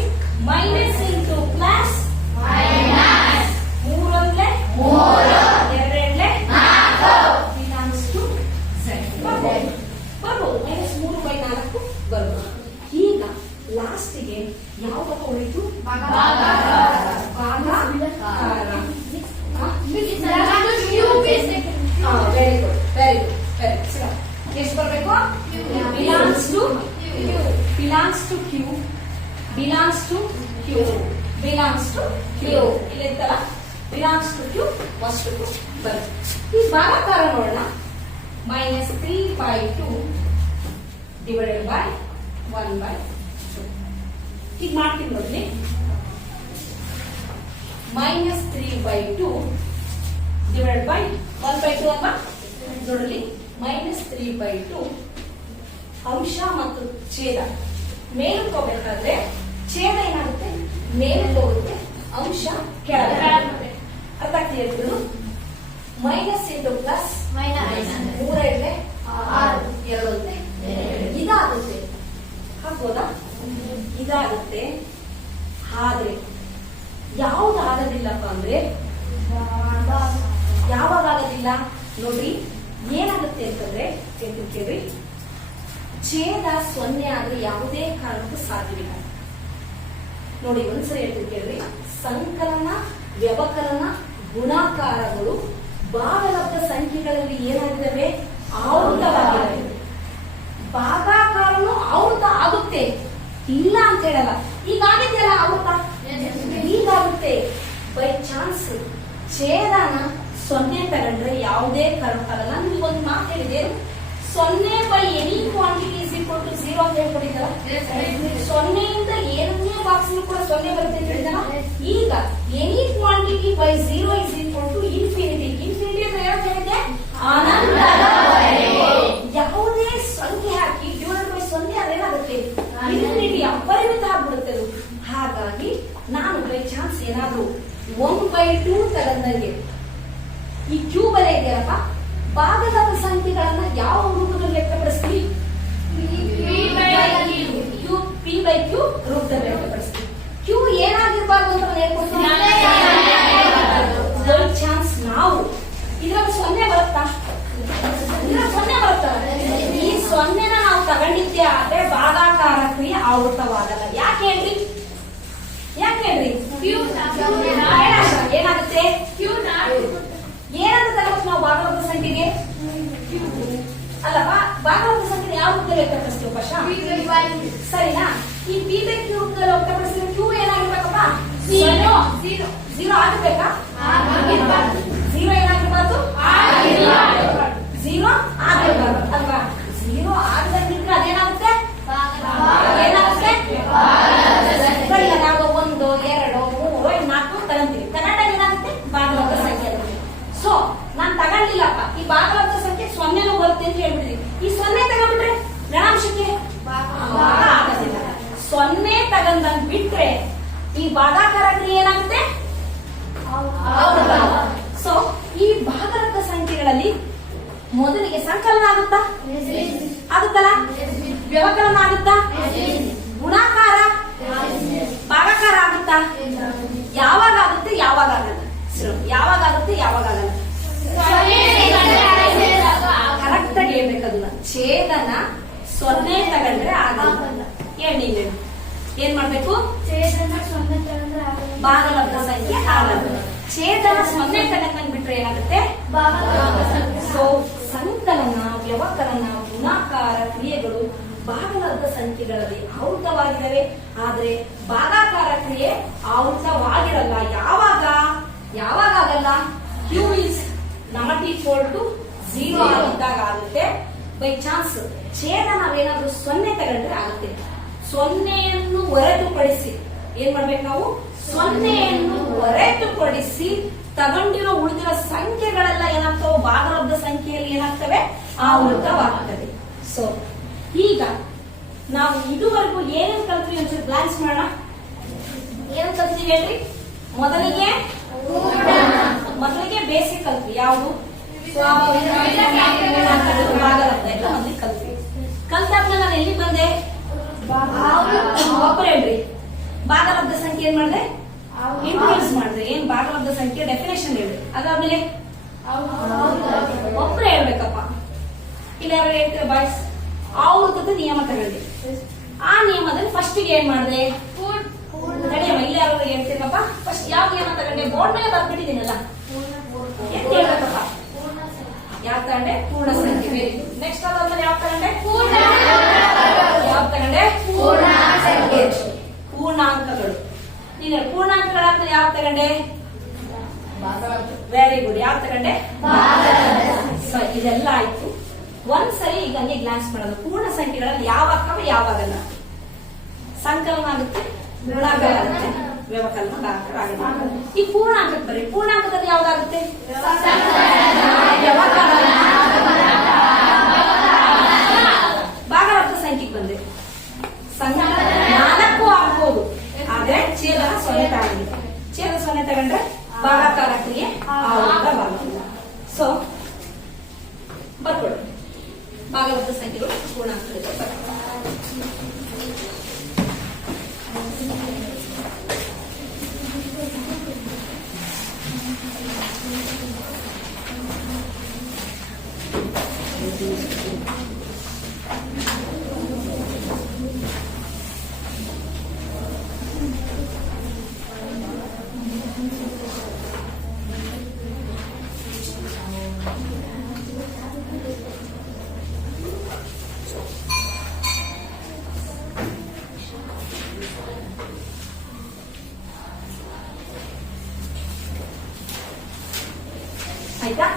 Minus into plus minus. 3 ಒಂದ್ಲೆ 3, 2 ಎರಡ್ಲೆ 4. Belongs to Z. ಬರ್ಬೋದು -3/4 ಬರ್ಬೋದು. ಈಗ ಲಾಸ್ಟಿಗೆ ಯಾವ ಉಳಿತು? ಭಾಗಾಕಾರ. Very good. ಎಷ್ಟು ಬರಬೇಕು? Belongs to Q. ಇಲ್ಲಿರ್ತಲ್ಲ, belongs to Q must to ಬರುತ್ತೆ. ಈ ಭಾಗಾಕಾರ ನೋಡೋಣ. -3/2 ಡಿವೈಡೆಡ್ ಬೈ 1/2. ಈಗ ಮಾಡ್ತೀನಿ ನೋಡಿ. -3/2 ಡಿವೈಡೆಡ್ ಬೈ 1/2 ಅಲ್ವಾ? ನೋಡಲಿ, -3/2 ಅಂಶ ಮತ್ತು ಛೇದ ಮೇಲಕ್ಕೆ ಹೋಗ್ಬೇಕಾದ್ರೆ ಛೇದ ಏನಾಗುತ್ತೆ? ಮೇಲಕ್ಕೆ ಹೋಗುತ್ತೆ, ಅಂಶ ಕೆಳಗೆ. ಅರ್ಥ ಆಗ್ತಿದ್ರು? Minus into plus minus. 3 2 2 ಇದಾಗುತ್ತೆ. ಹಾಕ್ಬೋದಾ? ಇದಾಗುತ್ತೆ. ಆದ್ರೆ ಯಾವ್ದು ಆಗೋದಿಲ್ಲಪ್ಪ ಅಂದ್ರೆ, ಯಾವಾಗ ಆಗೋದಿಲ್ಲ ನೋಡ್ರಿ, ಏನಾಗುತ್ತೆ ಅಂತಂದ್ರೆ ಕೇಳ್ರಿ, ಛೇದ 0 ಆದ್ರೆ ಯಾವುದೇ ಕಾರಣಕ್ಕೂ ಸಾಧ್ಯವಿಲ್ಲ. ನೋಡಿ ಒಂದ್ಸರಿ ಹೇಳ್ತೀನಿ ಕೇಳ್ರಿ. ಸಂಕಲನ, ವ್ಯವಕಲನ, ಗುಣಾಕಾರಗಳು ಭಾಗಲಬ್ಧ ಸಂಖ್ಯೆಗಳಲ್ಲಿ ಏನಾಗಿದ್ದಾವೆ? ಆವೃತವಾಗಿದ್ದಾವೆ. ಭಾಗಾಕಾರನು ಆವೃತ ಆಗುತ್ತೆ, ಇಲ್ಲ ಅಂತ ಹೇಳಲ್ಲ. ಈಗ ಆಗಿದೆಯಲ್ಲ ಆವೃತ, ಈಗಾಗುತ್ತೆ. ಬೈ ಚಾನ್ಸ್ ಛೇದನ 0 ತಗೊಂಡ್ರೆ ಯಾವುದೇ ಕಾರಣಕ್ಕಾಗಲ್ಲ. ನಿಮ್ಗೆ ಒಂದು ಮಾತು ಹೇಳಿದೆ, 0/any quantity is equal to 0 ಅಂತ ಹೇಳ್ಕೊಟ್ಟಿದ್ದಲ್ಲ. 0 ಇಂದ ಏನನ್ನೇ ಬಾಕ್ಸ್ ಕೂಡ 0 ಬರುತ್ತೆ ಅಂತ ಹೇಳಿದಲ್ಲ. ಈಗ any quantity by 0 is equal to infinity. Infinity ಅಂದ್ರೆ ಏನು ಹೇಳಿದೆ? ಅನಂತದವರೆಗೆ. ಯಾವುದೇ ಸಂಖ್ಯೆ ಹಾಕಿ ಡಿವೈಡ್ ಬೈ 0 ಅದೇನಾಗುತ್ತೆ? ಇನ್ಫಿನಿಟಿ, ಅಪರಿಮಿತ ಆಗ್ಬಿಡುತ್ತೆ ಅದು. ಹಾಗಾಗಿ ನಾನು ಬೈ ಚಾನ್ಸ್ ಏನಾದ್ರು 1/2 ತಗೊಂಡಂಗೆ ಈ ಕ್ಯೂ ಬೆಲೆ ಇದೆಯಲ್ಲಪ್ಪ, ಭಾಗಲಬ್ಧ ಸಂಖ್ಯೆಗಳನ್ನ ಯಾವ ರೂಪದಲ್ಲಿ ವ್ಯಕ್ತಪಡಿಸ್ತೀವಿ? P/Q ರೂಪದಲ್ಲಿ ವ್ಯಕ್ತಪಡಿಸ್ತೀವಿ. ಕ್ಯೂ ಏನಾಗಿರ್ಬಾರ್ದು ಅಂತ ಹೇಳ್ಕೊಡ್ತೀನಿ. ಬೈ ಚಾನ್ಸ್ ನಾವು ಇದ್ರಲ್ಲಿ 0 ಬರುತ್ತಾ? ಇದ್ರಲ್ಲಿ 0 ಬರುತ್ತಾ? ಈ 0ನ ನಾವು ತಗೊಂಡಿದ್ದೆ ಆದ್ರೆ ಭಾಗಾಕಾರ ಕ್ರಿಯೆ ಆವೃತವಾಗಲ್ಲ. ಯಾಕೆ ಹೇಳ್ರಿ? ಏನಾಗುತ್ತೆ? ಏನಂತ ತಗೋಬೇಕು ನಾವು ಭಾಗಲಬ್ಧ ಸಂಖ್ಯೆಗೆ? ಅಲ್ಲವಾ ಭಾಗಲಬ್ಧ ಸಂಖ್ಯೆ ಯಾವ ರೂಪದಲ್ಲಿ ವ್ಯಕ್ತಪಡಿಸ್ತೀವಿ ಪಶ? ಸರಿನಾ? ಈ ಪಿ ಬೈ ಕ್ಯೂ ರೂಪದಲ್ಲಿ ವ್ಯಕ್ತಪಡಿಸಿದ್ರೆ ಕ್ಯೂ ಏನಾಗಿರ್ಬೇಕಪ್ಪ? ಝೀರೋ ಆಗಬೇಕಾ? ಝೀರೋ ಏನಾಗಿರ್ಬಾರ್ದು? ಝೀರೋ ಆಗಬಾರ್ದು ಅಲ್ವಾ? ಝೀರೋ ಆಗದಂಗಿದ್ರೆ ಅದೇನಾಗುತ್ತೆ? ಏನಾಗುತ್ತೆ? ಸರಿಯಾ? ನಾವು 1 2 3 4 ತಗೊಂತೀವಿ. ಕನ್ನಡ ಏನಾಗುತ್ತೆ? ಭಾಗಲಬ್ಧ ಸಂಖ್ಯೆ. ಸೊ ನಾನ್ ತಗೊಂಡಿಲ್ಲಪ್ಪ, ಈ ಭಾಗಲಬ್ಧ ಸಂಖ್ಯೆ 0 ಬರುತ್ತೆ ಅಂತ ಹೇಳ್ಬಿಡ್ರಿ. ಈ 0 ತಗೊಂಡ್ಬಿಟ್ರೆ ಗಣಾಂಶಕ್ಕೆ ಭಾಗ ಆಗೋದಿಲ್ಲ. 0 ತಗೊಂಡಂಗ್ ಬಿಟ್ರೆ ಈ ಭಾಗಾಕಾರ ಕ್ರಿಯೆ ಏನಾಗುತ್ತೆ? ಸೊ ಈ ಭಾಗಲಬ್ಧ ಸಂಖ್ಯೆಗಳಲ್ಲಿ ಮೊದಲಿಗೆ ಸಂಕಲನ ಆಗುತ್ತಾ? ಆಗುತ್ತಲ್ಲ? ವ್ಯವಕಲನ ಆಗುತ್ತಾ? ಗುಣಾಕಾರ ಭಾಗಾಕಾರ ಆಗುತ್ತಾ? ಯಾವಾಗ ಆಗುತ್ತೆ ಯಾವಾಗ ಆಗಲ್ಲ? ಯಾವಾಗ ಆಗುತ್ತೆ ಯಾವಾಗ ಆಗಲ್ಲ? ಕರೆಕ್ಟ್ ಆಗಿ ಹೇಳ್ಬೇಕದನ್ನ. ಛೇದನ 0 ತಗೊಂಡ್ರೆ ಆಗಲ್ಲ. ಹೇಳಿ ಏನ್ ಮಾಡ್ಬೇಕು? ಭಾಗಲಬ್ಧ ಸಂಖ್ಯೆ ಆಗಲ್ಲ. ಛೇದನ 0 ತಗೊಂಡ್ ಬಿಟ್ರೆ ಏನಾಗುತ್ತೆ? ಸೊ ಸಂಕಲನ ವ್ಯವಕಲನ ಗುಣಾಕಾರ ಕ್ರಿಯೆಗಳು ಭಾಗಲಬ್ಧ ಸಂಖ್ಯೆಗಳಲ್ಲಿ ಆವೃತವಾಗಿದ್ದಾವೆ. ಆದ್ರೆ ಭಾಗಾಕಾರ ಕ್ರಿಯೆ ಆವೃತವಾಗಿರಲ್ಲ. ಯಾವಾಗ ಆಗಲ್ಲ? Q is not equal to 0 ಆಗಿದ್ದಾಗ ಆಗುತ್ತೆ. ಬೈ ಚಾನ್ಸ್ ಛೇದನವೇನಾದ್ರೂ 0 ತಗೊಂಡ್ರೆ ಆಗುತ್ತೆ. 0ಯನ್ನು ಹೊರತುಪಡಿಸಿ ಏನ್ ಮಾಡ್ಬೇಕು ನಾವು? 0ಯನ್ನು ಹೊರತುಪಡಿಸಿ ತಗೊಂಡಿರೋ ಉಳಿದಿರೋ ಸಂಖ್ಯೆಗಳೆಲ್ಲ ಏನಾಗ್ತವೆ? ಭಾಗಲಬ್ಧ ಸಂಖ್ಯೆಯಲ್ಲಿ ಏನಾಗ್ತವೆ? ಆವೃತವಾಗ್ತವೆ. ಸೊ ಈಗ ನಾವು ಇದುವರೆಗೂ ಏನೇನು ಕಲ್ತ್ವಿ ಒಂಚೂರು ಗ್ಲಾನ್ಸ್ ಮಾಡೋಣ. ಏನ್ ಕಲ್ತೀವಿ ಹೇಳ್ರಿ? ಮೊದಲಿಗೆ ಬೇಸಿಕ್ ಕಲ್ತ್ವಿ. ಯಾವುದು? ಸ್ವಾಭಾವಿಕ ಭಾಗಲಬ್ಧ ಎಲ್ಲ ಮೊದಲಿಗೆ ಕಲ್ತ್ವಿ. ಕಲ್ತಾದ್ಮೇಲೆ ನಾನು ಎಲ್ಲಿ ಬಂದೆ? ಒಬ್ಬರು ಹೇಳ್ರಿ. ಭಾಗಲಬ್ಧ ಸಂಖ್ಯೆ ಏನ್ ಮಾಡಿದೆ? ಇಂಟ್ರೊಡ್ಯೂಸ್ ಮಾಡಿದೆ. ಏನ್ ಭಾಗಲಬ್ಧ ಸಂಖ್ಯೆ ಡೆಫಿನೇಷನ್ ಹೇಳಿ. ಅದಾದ್ಮೇಲೆ ಒಬ್ಬರು ಹೇಳ್ಬೇಕಪ್ಪ. ಇಲ್ಲ ಯಾರು ಹೇಳ್ತೀರ ಬಾಯ್ಸ್? ಆವೃತದ ನಿಯಮ ತಗೊಂಡೆ. ಆ ನಿಯಮದಲ್ಲಿ ಫಸ್ಟ್ ಏನ್ ಮಾಡಿದೆ? ನಡೆಯಮ್ಮ ಇಲ್ಲ ಯಾರು ಹೇಳ್ತೀರಪ್ಪ? ಫಸ್ಟ್ ಯಾವ ನಿಯಮ ತಗೊಂಡೆ? ಬೋರ್ಡ್ ಮೇಲೆ ಬರ್ಬಿಟ್ಟಿದ್ದೀನಲ್ಲ. ಏನ್ ಹೇಳ್ಬೇಕಪ್ಪ? ಯಾವ ತಗೊಂಡೆ? ಪೂರ್ಣ ಸಂಖ್ಯೆ. Very good. ನೆಕ್ಸ್ಟ್ ಅದಾದ್ಮೇಲೆ ಯಾವ ತಗೊಂಡೆ? ಯಾವ ತಗೊಂಡೆ? ಪೂರ್ಣಾಂಕಗಳು. ನೀನು ಪೂರ್ಣಾಂಕಗಳಾದ್ಮೇಲೆ ಯಾವ ತಗೊಂಡೆ? Very good. ಯಾವ ತಗೊಂಡೆ? ಇದೆಲ್ಲ ಆಯ್ತು. ಒಂದ್ಸರಿ ಈಗ ಹಂಗೆ ಗ್ಲಾನ್ಸ್ ಮಾಡೋದು. ಪೂರ್ಣ ಸಂಖ್ಯೆಗಳಲ್ಲಿ ಯಾವ ಆಗ್ತವೆ ಯಾವಾಗಲ್ಲ? ಸಂಕಲನ ಆಗುತ್ತೆ, ಗುಣಾಕಾರ ಆಗುತ್ತೆ, ವ್ಯವಕಲನ ಭಾಗಾಕಾರ ಆಗುತ್ತೆ. ಈ ಪೂರ್ಣಾಂಕಕ್ಕೆ ಬರ್ರಿ. ಪೂರ್ಣಾಂಕದಲ್ಲಿ ಯಾವ್ದಾಗುತ್ತೆ? ಭಾಗಲಬ್ಧ ಸಂಖ್ಯೆಗೆ ಬಂದ್ರೆ ಸಂಕಲನ 4 ಆಗ್ಬೋದು. ಆದ್ರೆ ಛೇದನ 0 ತಗೊಂಡಿದೆ. ಛೇದ 0 ತಗೊಂಡ್ರೆ ಭಾಗಾಕಾರ ಕ್ರಿಯೆ ಆವೃತವಾಗಲ್ಲ. ಸೊ ಬರ್ಕೊಡು. ಭಾಗಲಬ್ಧ ಸಂಖ್ಯೆಗಳು ಪೂರ್ಣಾಂಕಗಳು. ಆಯ್ತಾ?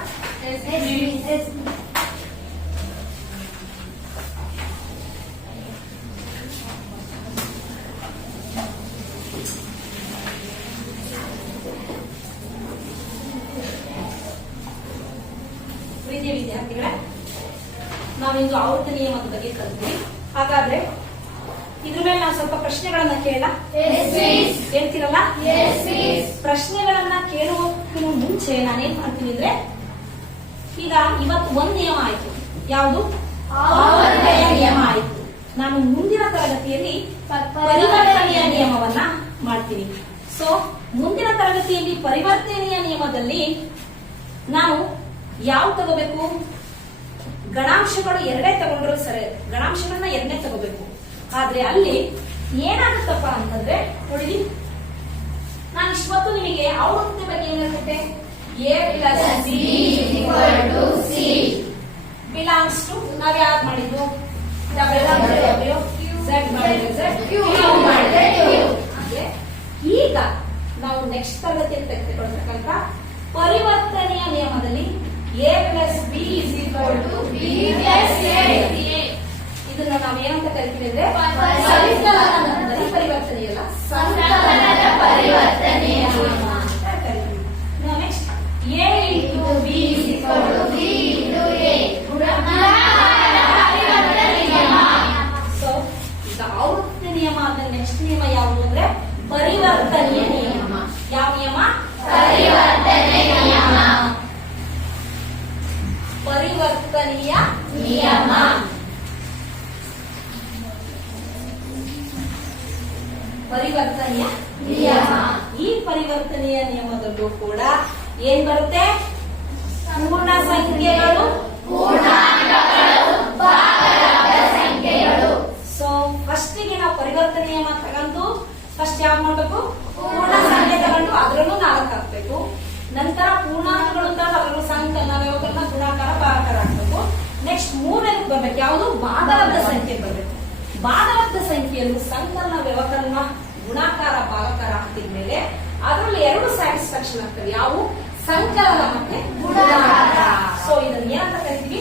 ಪ್ರೀತಿಯ ವಿದ್ಯಾರ್ಥಿಗಳೇ, ನಾವಿಂದು ಆವೃತ್ತ ನಿಯಮದ ಬಗ್ಗೆ ಕಲಿತ್ವಿ. ಹಾಗಾದ್ರೆ ಇದ್ರ ಮೇಲೆ ನಾವು ಸ್ವಲ್ಪ ಪ್ರಶ್ನೆಗಳನ್ನ ಕೇಳ ಹೇಳ್ತೀರಲ್ಲ? ಪ್ರಶ್ನೆಗಳನ್ನ ಕೇಳುವಕ್ಕಿಂತ ಮುಂಚೆ ನಾನೇನ್ ಮಾಡ್ತೀನಿ ಅಂದ್ರೆ, ಈಗ ಇವತ್ತು ಒಂದ್ ನಿಯಮ ಆಯ್ತು. ಯಾವುದು? ಆವರ್ತನೆಯ ನಿಯಮ ಆಯ್ತು. ನಾನು ಮುಂದಿನ ತರಗತಿಯಲ್ಲಿ ಪರಿವರ್ತನೆಯ ನಿಯಮವನ್ನ ಮಾಡ್ತೀನಿ. ಸೊ ಮುಂದಿನ ತರಗತಿಯಲ್ಲಿ ಪರಿವರ್ತನೆಯ ನಿಯಮದಲ್ಲಿ ನಾವು ಯಾವ ತಗೋಬೇಕು? ಗಣಾಂಶಗಳು 2 ತಗೊಂಡ್ರು ಸರಿ, ಗಣಾಂಶಗಳನ್ನ 2 ತಗೋಬೇಕು. ಆದ್ರೆ ಅಲ್ಲಿ ಏನಾಗುತ್ತಪ್ಪ ಅಂತಂದ್ರೆ ನೋಡಿ, ನಾನು ಇಷ್ಟೊತ್ತು ನಿಮಗೆ ಆವೃತ್ತಿ ಬಗ್ಗೆ ಏನ್ ಹೇಳ್ಬಿಟ್ಟೆ? A plus B equal to C. belongs to ನಾವ್ ಯಾವ್ದು ಮಾಡಿದ್ದು? W Z ಮಾಡಿದ್ರೆ Z Q ಮಾಡಿದ್ರೆ Q. ಹಾಗೆ ಈಗ ನಾವು ನೆಕ್ಸ್ಟ್ ತರಗತಿಯಲ್ಲಿ ತೆಗೆದುಕೊಳ್ತಕ್ಕಂಥ ಪರಿವರ್ತನೆಯ ನಿಯಮದಲ್ಲಿ A plus B is equal to B plus A. ಇದನ್ನ ನಾವು ಏನಂತ ಕರಿತೀವಿ ಅಂದ್ರೆ ಸಂಕಲನದ ಪರಿವರ್ತನೆಯಲ್ಲ ಸಂಕಲನದ ಪರಿವರ್ತನೆಯ ನಿಯಮ. Next A into B is equal to B into A. ಗುಣಾಕಾರದ ಪರಿವರ್ತನೆಯ ನಿಯಮ. ಸೊ ಈಗ ಆವೃತ್ತಿ ನಿಯಮ ಆದ ನೆಕ್ಸ್ಟ್ ನಿಯಮ ಯಾವುದು ಅಂದ್ರೆ ಪರಿವರ್ತನೆಯ ನಿಯಮ. ಯಾವ ನಿಯಮ? ಪರಿವರ್ತನೆಯ ನಿಯಮ. ಪರಿವರ್ತನೆಯ ನಿಯಮ. ಪರಿವರ್ತನೆಯ ನಿಯಮ. ಈ ಪರಿವರ್ತನೆಯ ನಿಯಮದಲ್ಲೂ ಕೂಡ ಏನ್ ಬರುತ್ತೆ? ಪೂರ್ಣ ಸಂಖ್ಯೆಗಳು, ಪೂರ್ಣಾಂಕಗಳು, ಭಾಗಲಬ್ಧ ಸಂಖ್ಯೆಗಳು. ಸೊ ಫಸ್ಟ್ ಗೆ ನಾವು ಪರಿವರ್ತನೆ ನಿಯಮ ತಗೊಂಡು ಫಸ್ಟ್ ಯಾವ್ದು ಮಾಡ್ಬೇಕು? ಪೂರ್ಣ ಸಂಖ್ಯೆ ತಗೊಂಡು ಅದರಲ್ಲೂ 4 ಹಾಕ್ಬೇಕು. ನಂತರ ಪೂರ್ಣಾಂಕಗಳು ಅಂತ ಅದರಲ್ಲೂ ಸಂಕಲನ, ವ್ಯವಕಲನ, ಗುಣಾಕಾರ, ಭಾಗಾಕಾರ ಹಾಕ್ಬೇಕು. ನೆಕ್ಸ್ಟ್ 3ನೇದಕ್ಕೆ ಬರ್ಬೇಕು ಯಾವುದು? ಭಾಗಲಬ್ಧ ಸಂಖ್ಯೆ ಬರ್ಬೇಕು. ಭಾಗಲಬ್ಧ ಸಂಖ್ಯೆಯಲ್ಲೂ ಸಂಕಲನ, ವ್ಯವಕಲನ, ಗುಣಾಕಾರ, ಭಾಗಾಕಾರ ಹಾಕಿದ್ಮೇಲೆ ಅದರಲ್ಲಿ 2 ಸ್ಯಾಟಿಸ್ಫ್ಯಾಕ್ಷನ್ ಆಗ್ತವೆ. ಯಾವು? ಸಂಕಲನ ಮತ್ತೆ ಗುಣಾಕಾರ. ಸೊ ಇದನ್ನ ಏನಂತ ಕರಿತೀವಿ?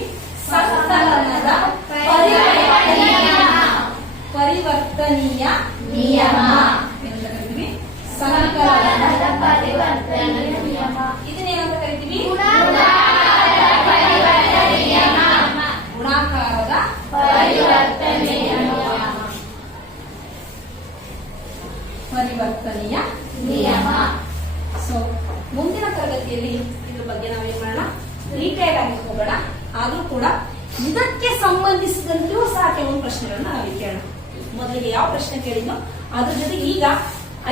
ಸಂಕಲನದ ಪರಿವರ್ತನೀಯ ನಿಯಮ. ಅಂತ ಕರಿತೀವಿ. ಸಂಕಲನದ ಪರಿವರ್ತನೆಯ ನಿಯಮ. ಇದನ್ನೇನಂತ ಕರಿತೀವಿ? ಗುಣಾಕಾರದ ಪರಿವರ್ತನೆಯ ನಿಯಮ. ಗುಣಾಕಾರದ ಪರಿವರ್ತನೆಯ ನಿಯಮ. ಪರಿವರ್ತನೆಯ ನಿಯಮ. ಸೊ ಮುಂದಿನ ತರಗತಿಯಲ್ಲಿ ಇದ್ರ ಬಗ್ಗೆ ನಾವೇನ್ ಮಾಡೋಣ? ಡೀಟೇಲ್ ಆಗಿ ಹೋಗೋಣ. ಆದ್ರೂ ಕೂಡ ಇದಕ್ಕೆ ಸಂಬಂಧಿಸಿದಂತೆಯೂ ಸಹ ಕೆಲವೊಂದು ಪ್ರಶ್ನೆಗಳನ್ನ ನಾವು ಕೇಳೋಣ. ಮೊದಲಿಗೆ ಯಾವ ಪ್ರಶ್ನೆ ಕೇಳಿದ್ನೋ ಅದ್ರ ಜೊತೆಗೆ ಈಗ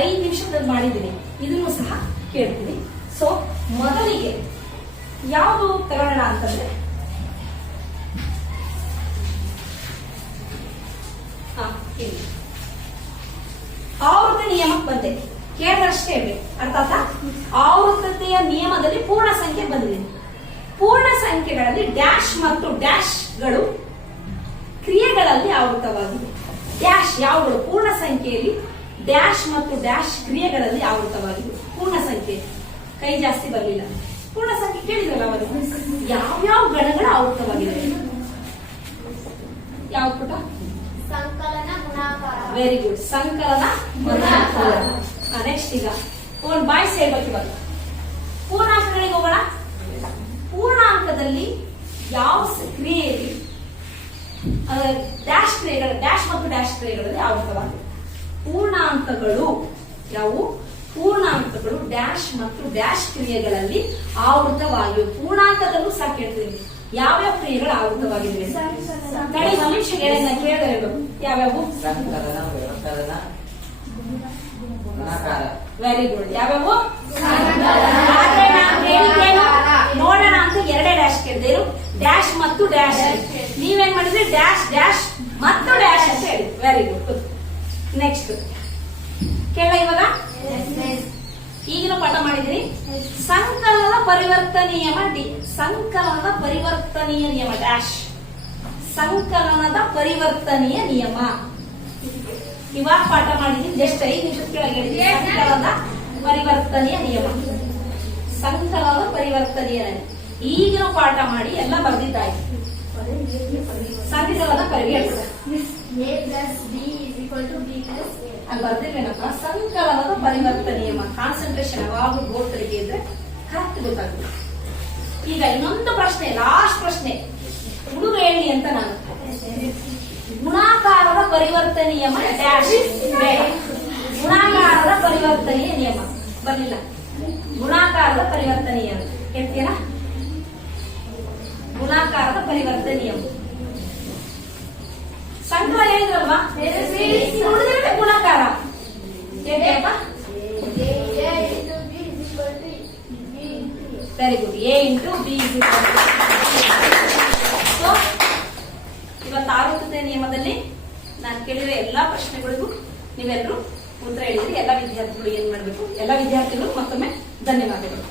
5 ನಿಮಿಷದಲ್ಲಿ ಮಾಡಿದ್ದೀನಿ, ಇದನ್ನು ಸಹ ಕೇಳ್ತೀನಿ. ಸೊ ಮೊದಲಿಗೆ ಯಾವುದು ತಗೊಳ್ಳೋಣ ಅಂತಂದ್ರೆ ಇಲ್ಲಿ ಆವೃತ್ತಿ ನಿಯಮಕ್ಕೆ ಬಂದೆ. ಕೇಳಿದಷ್ಟೇ ಹೇಳ್ಬೇಕು, ಅರ್ಥ ಆಯ್ತಾ? ಆವೃತ್ತತೆಯ ನಿಯಮದಲ್ಲಿ ಪೂರ್ಣ ಸಂಖ್ಯೆ ಬಂದಿದೆ. ಪೂರ್ಣ ಸಂಖ್ಯೆಗಳಲ್ಲಿ ಡ್ಯಾಶ್ ಮತ್ತು ಡ್ಯಾಶ್ಗಳು ಕ್ರಿಯೆಗಳಲ್ಲಿ ಆವೃತವಾಗಿದೆ. ಡ್ಯಾಶ್ ಯಾವುಗಳು? ಪೂರ್ಣ ಸಂಖ್ಯೆಯಲ್ಲಿ ಡ್ಯಾಶ್ ಮತ್ತು ಡ್ಯಾಶ್ ಕ್ರಿಯೆಗಳಲ್ಲಿ ಆವೃತವಾಗಿದೆ. ಪೂರ್ಣ ಸಂಖ್ಯೆ ಕೈ ಜಾಸ್ತಿ ಬರಲಿಲ್ಲ. ಪೂರ್ಣ ಸಂಖ್ಯೆ ಕೇಳಿದ್ರಲ್ಲ ಅವರು ಯಾವ್ಯಾವ ಗಣಗಳು ಆವೃತವಾಗಿದೆ? ಯಾವ್ದು ಪುಟ? ಸಂಕಲನ, ಗುಣಾಕಾರ. Very good. ಸಂಕಲನ, ಗುಣಾಕಾರ. ನೆಕ್ಸ್ಟ್ ಈಗ ಒಂದು ಬಾಯ್ಸ್ ಹೇಳ್ಬೇಕು. ಇವಾಗ ಪೂರ್ಣಾಂಕಗಳಿಗೆ ಹೋಗೋಣ. ಪೂರ್ಣಾಂಕದಲ್ಲಿ ಯಾವ ಕ್ರಿಯೆಯಲ್ಲಿ ಡ್ಯಾಶ್ ಕ್ರಿಯೆಗಳು, ಡ್ಯಾಶ್ ಮತ್ತು ಡ್ಯಾಶ್ ಕ್ರಿಯೆಗಳಲ್ಲಿ ಆವೃತವಾಗಿದೆ. ಪೂರ್ಣಾಂಕಗಳು ಯಾವುವು? ಪೂರ್ಣಾಂಕಗಳು ಡ್ಯಾಶ್ ಮತ್ತು ಡ್ಯಾಶ್ ಕ್ರಿಯೆಗಳಲ್ಲಿ ಆವೃತವಾಗಿವೆ. ಪೂರ್ಣಾಂಕದಲ್ಲೂ ಸಹ ಕೇಳ್ತೀನಿ ಯಾವ್ಯಾವ ಕ್ರಿಯೆಗಳು ಆವೃತವಾಗಿವೆ. ಕಡೆ ಸಮೀಕ್ಷೆಗಳನ್ನ ಕೇಳಿದ್ರೆ ಯಾವ್ಯಾವು? ಸಂಕಲನ, ವ್ಯವಕಲನ, ಗುಣಾಕಾರ. Very good. ಯಾವ್ಯಾವು? ಸಂಕಲನ, ಆದ್ರೆ ನಾನು ಹೇಳಿದ್ದೇನು ನೋಡೋಣ ಅಂತ 2 ಡ್ಯಾಶ್ ಕೇಳಿದೇನು? ಡ್ಯಾಶ್ ಮತ್ತು ಡ್ಯಾಶ್. ನೀವೇನ್ ಮಾಡಿದ್ರಿ? ಡ್ಯಾಶ್ ಡ್ಯಾಶ್ ಮತ್ತು ಡ್ಯಾಶ್ ಅಂತ ಹೇಳಿ. Very good. ನೆಕ್ಸ್ಟ್ ಕೇಳ ಇವಾಗ ಈಗಿನ ಪಾಠ ಮಾಡಿದಿರಿ. ಸಂಕಲನದ ಪರಿವರ್ತನೀಯ ಡಿ. ಸಂಕಲನದ ಪರಿವರ್ತನೀಯ ನಿಯಮ ಡ್ಯಾಶ್. ಸಂಕಲನದ ಪರಿವರ್ತನೀಯ ನಿಯಮ ಇವಾಗ ಪಾಠ ಮಾಡಿದೀನಿ. ಜಸ್ಟ್ 5 ನಿಮಿಷದ ಕೆಳಗೆ ಹೇಳಿದೀನಿ. ಸಂಕಲನದ ಪರಿವರ್ತನೆಯ ನಿಯಮ, ಸಂಕಲನದ ಪರಿವರ್ತನೆಯ ನಿಯಮ. ಈಗಿನ ಪಾಠ ಮಾಡಿ ಎಲ್ಲ ಬರ್ದಿದ್ದಾಯ್ತು. ಸಂಕಲನದ ಪರಿವರ್ತನೆ A plus B is equal to B plus A. ಅಲ್ಲಿ ಬರ್ದಿಲ್ವೇನಪ್ಪ? ಸಂಕಲನದ ಪರಿವರ್ತನೆ ನಿಯಮ. ಕಾನ್ಸಂಟ್ರೇಷನ್ ಯಾವಾಗಲೂ ಬೋರ್ಡ್ಗಳಿಗೆ ಇದ್ರೆ ಕರೆಕ್ಟ್ ಗೊತ್ತಾಗುತ್ತೆ. ಈಗ ಇನ್ನೊಂದು ಪ್ರಶ್ನೆ, ಲಾಸ್ಟ್ ಪ್ರಶ್ನೆ ಹುಡುಗ ಹೇಳಿ ಅಂತ ನಾನು. ಗುಣಾಕಾರದ ಪರಿವರ್ತನೆ ನಿಯಮ ಡ್ಯಾಶ್. ಬೇಡ, ಗುಣಾಕಾರದ ಪರಿವರ್ತನೆಯ ನಿಯಮ ಬರ್ಲಿಲ್ಲ. ಗುಣಾಕಾರದ ಪರಿವರ್ತನೆ ನಿಯಮ ಹೇಳ್ತೀರಾ? ಗುಣಾಕಾರದ ಪರಿವರ್ತನೆ ನಿಯಮ ಸಂಕಲನ ಹೇಳಿದ್ರಲ್ವಾ? ಉಳಿದಿರುತ್ತೆ ಗುಣಾಕಾರ. ಹೇಳ್ತೀಯಪ್ಪ? Very good. A into B is equal to. So ಇವತ್ತು ಆವೃತ್ತತೆ ನಿಯಮದಲ್ಲಿ ನಾನು ಕೇಳಿರೋ ಎಲ್ಲಾ ಪ್ರಶ್ನೆಗಳಿಗೂ ನೀವೆಲ್ಲರೂ ಉತ್ತರ ಹೇಳಿದ್ರೆ ಎಲ್ಲ ವಿದ್ಯಾರ್ಥಿಗಳು ಏನ್ ಮಾಡ್ಬೇಕು, ಎಲ್ಲ ವಿದ್ಯಾರ್ಥಿಗಳು ಮತ್ತೊಮ್ಮೆ ಧನ್ಯವಾದಗಳು.